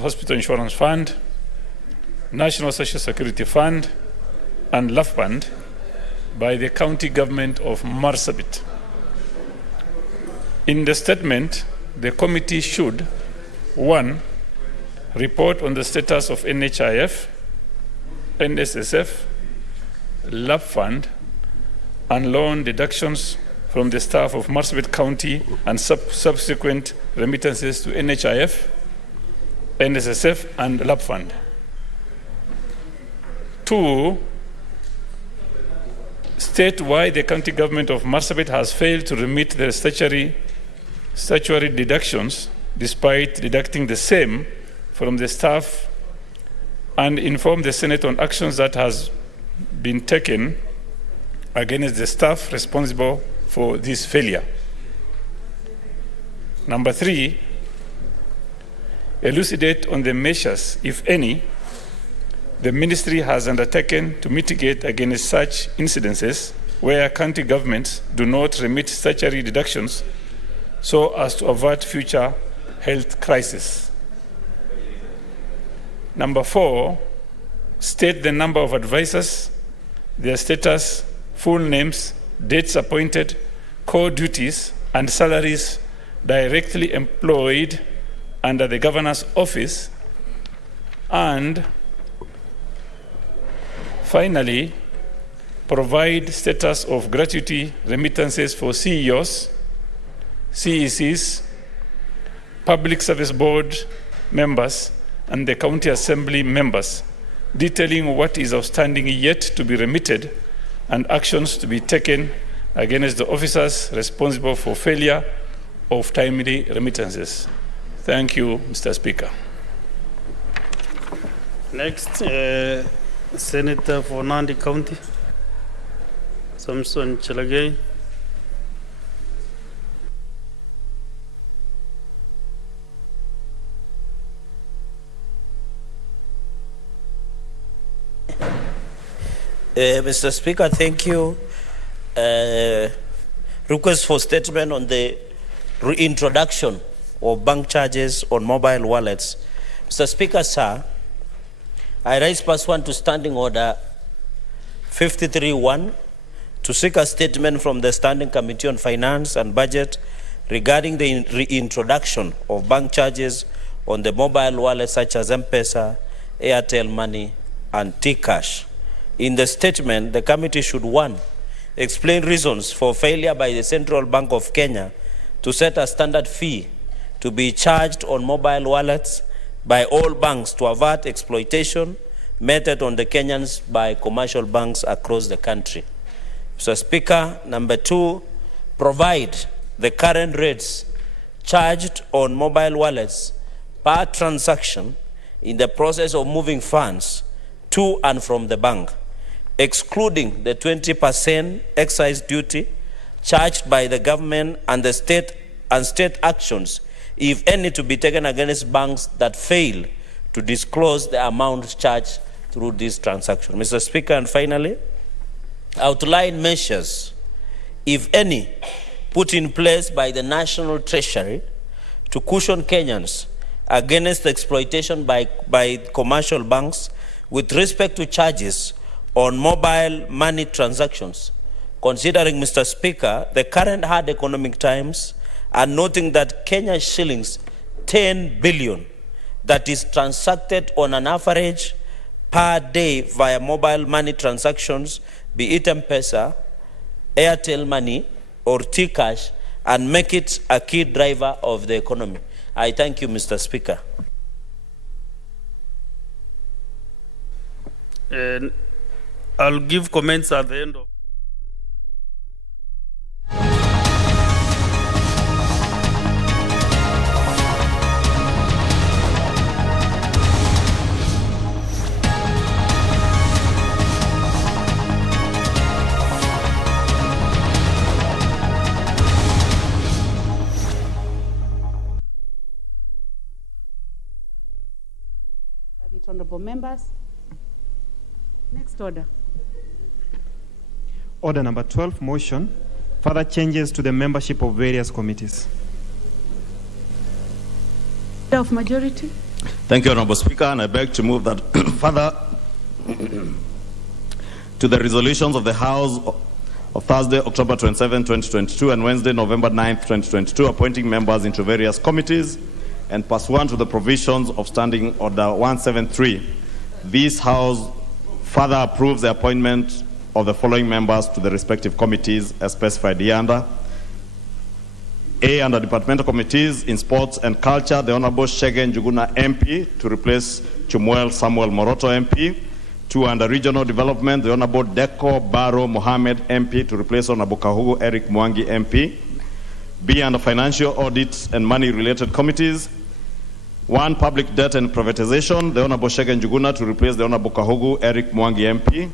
Hospital Insurance Fund, National Social Security Fund, and Lab Fund by the County Government of Marsabit. In the statement, the committee should, 1, report on the status of NHIF, NSSF, Lab Fund, and loan deductions from the staff of Marsabit County and subsequent remittances to NHIF. NSSF, and LAP Fund. 2, state why the county government of Marsabit has failed to remit the statutory deductions despite deducting the same from the staff, and inform the Senate on actions that has been taken against the staff responsible for this failure. Number 3, elucidate on the measures, if any, the ministry has undertaken to mitigate against such incidences where county governments do not remit statutory deductions so as to avert future health crises. Number 4, state the number of advisors, their status, full names, dates appointed, core duties, and salaries directly employed under the governor's office. And finally, provide status of gratuity remittances for CEOs, CECs, Public Service Board members, and the County Assembly members, detailing what is outstanding yet to be remitted and actions to be taken against the officers responsible for failure of timely remittances. Thank you, Mr. Speaker. Next, Senator for Nandi County, Samson Chelagay. Mr. Speaker, thank you. Request for statement on the reintroduction of bank charges on mobile wallets. Mr. Speaker, sir, I raise pursuant to Standing Order 53.1 to seek a statement from the Standing Committee on Finance and Budget regarding the reintroduction of bank charges on the mobile wallets such as M-Pesa, Airtel Money, and T-Cash. In the statement, the committee should, 1, explain reasons for failure by the Central Bank of Kenya to set a standard fee to be charged on mobile wallets by all banks to avert exploitation meted on the Kenyans by commercial banks across the country. Mr. Speaker, number 2, provide the current rates charged on mobile wallets per transaction in the process of moving funds to and from the bank, excluding the 20% excise duty charged by the government and the state actions, if any, to be taken against banks that fail to disclose the amount charged through this transaction. Mr. Speaker, and finally, outline measures, if any, put in place by the National Treasury to cushion Kenyans against exploitation by commercial banks with respect to charges on mobile money transactions, considering, Mr. Speaker, the current hard economic times, and noting that Kenya's shillings 10 billion that is transacted on an average per day via mobile money transactions, be it M-Pesa, Airtel Money, or T-Cash, and make it a key driver of the economy. I thank you, Mr. Speaker. And I'll give comments at the end of. Honorable members. Next order. Order number 12, motion, further changes to the membership of various committees. Order of majority. Thank you, Honorable Speaker, and I beg to move that further to the resolutions of the House of Thursday, October 27, 2022, and Wednesday, November 9, 2022, appointing members into various committees, and pursuant to the provisions of Standing Order 173, this House further approves the appointment of the following members to the respective committees as specified hereunder. A, under departmental committees in sports and culture, the Honorable Shegen Njuguna MP to replace Chumuel Samuel Moroto MP. 2, under regional development, the Honorable Deko Baro Mohammed MP to replace Honorable Kahugu Eric Mwangi MP. B, under financial audit and money-related committees, 1, public debt and privatization, the Honorable Shegen Njuguna to replace the Honorable Kahugu Eric Mwangi MP.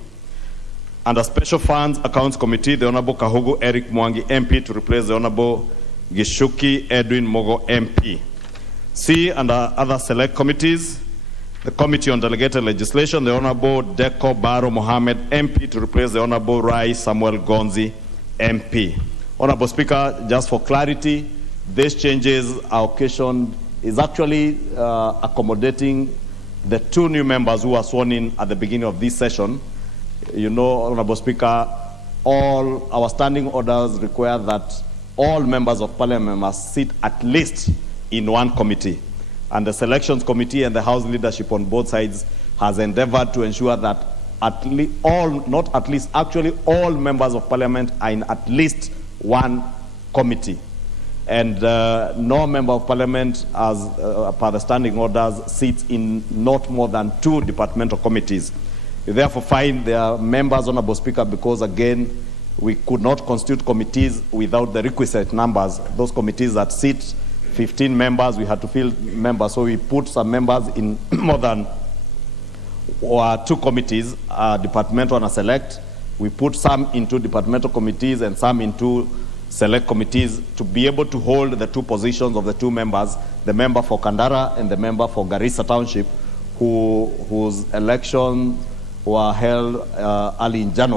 Under special funds accounts committee, the Honorable Kahugu Eric Mwangi MP to replace the Honorable Gishuki Edwin Mogo MP. C, under other select committees, the Committee on Delegated Legislation, the Honorable Deko Baro Mohammed MP to replace the Honorable Rai Samuel Gonzi MP. Honorable Speaker, just for clarity, these changes are occasioned is actually accommodating the 2 new members who were sworn in at the beginning of this session. You know, Honorable Speaker, all our standing orders require that all members of parliament must sit at least in one committee. And the selections committee and the House leadership on both sides has endeavored to ensure that actually all members of parliament are in at least one committee. And no member of parliament, as per the standing orders, sits in not more than 2 departmental committees. We therefore find there are members, Honorable Speaker, because again, we could not constitute committees without the requisite numbers. Those committees that sit 15 members, we had to fill members, so we put some members in more than 2 committees, departmental and select. We put some into departmental committees and some into select committees to be able to hold the 2 positions of the 2 members, the member for Kandara and the member for Garissa Township, whose elections were held early in January.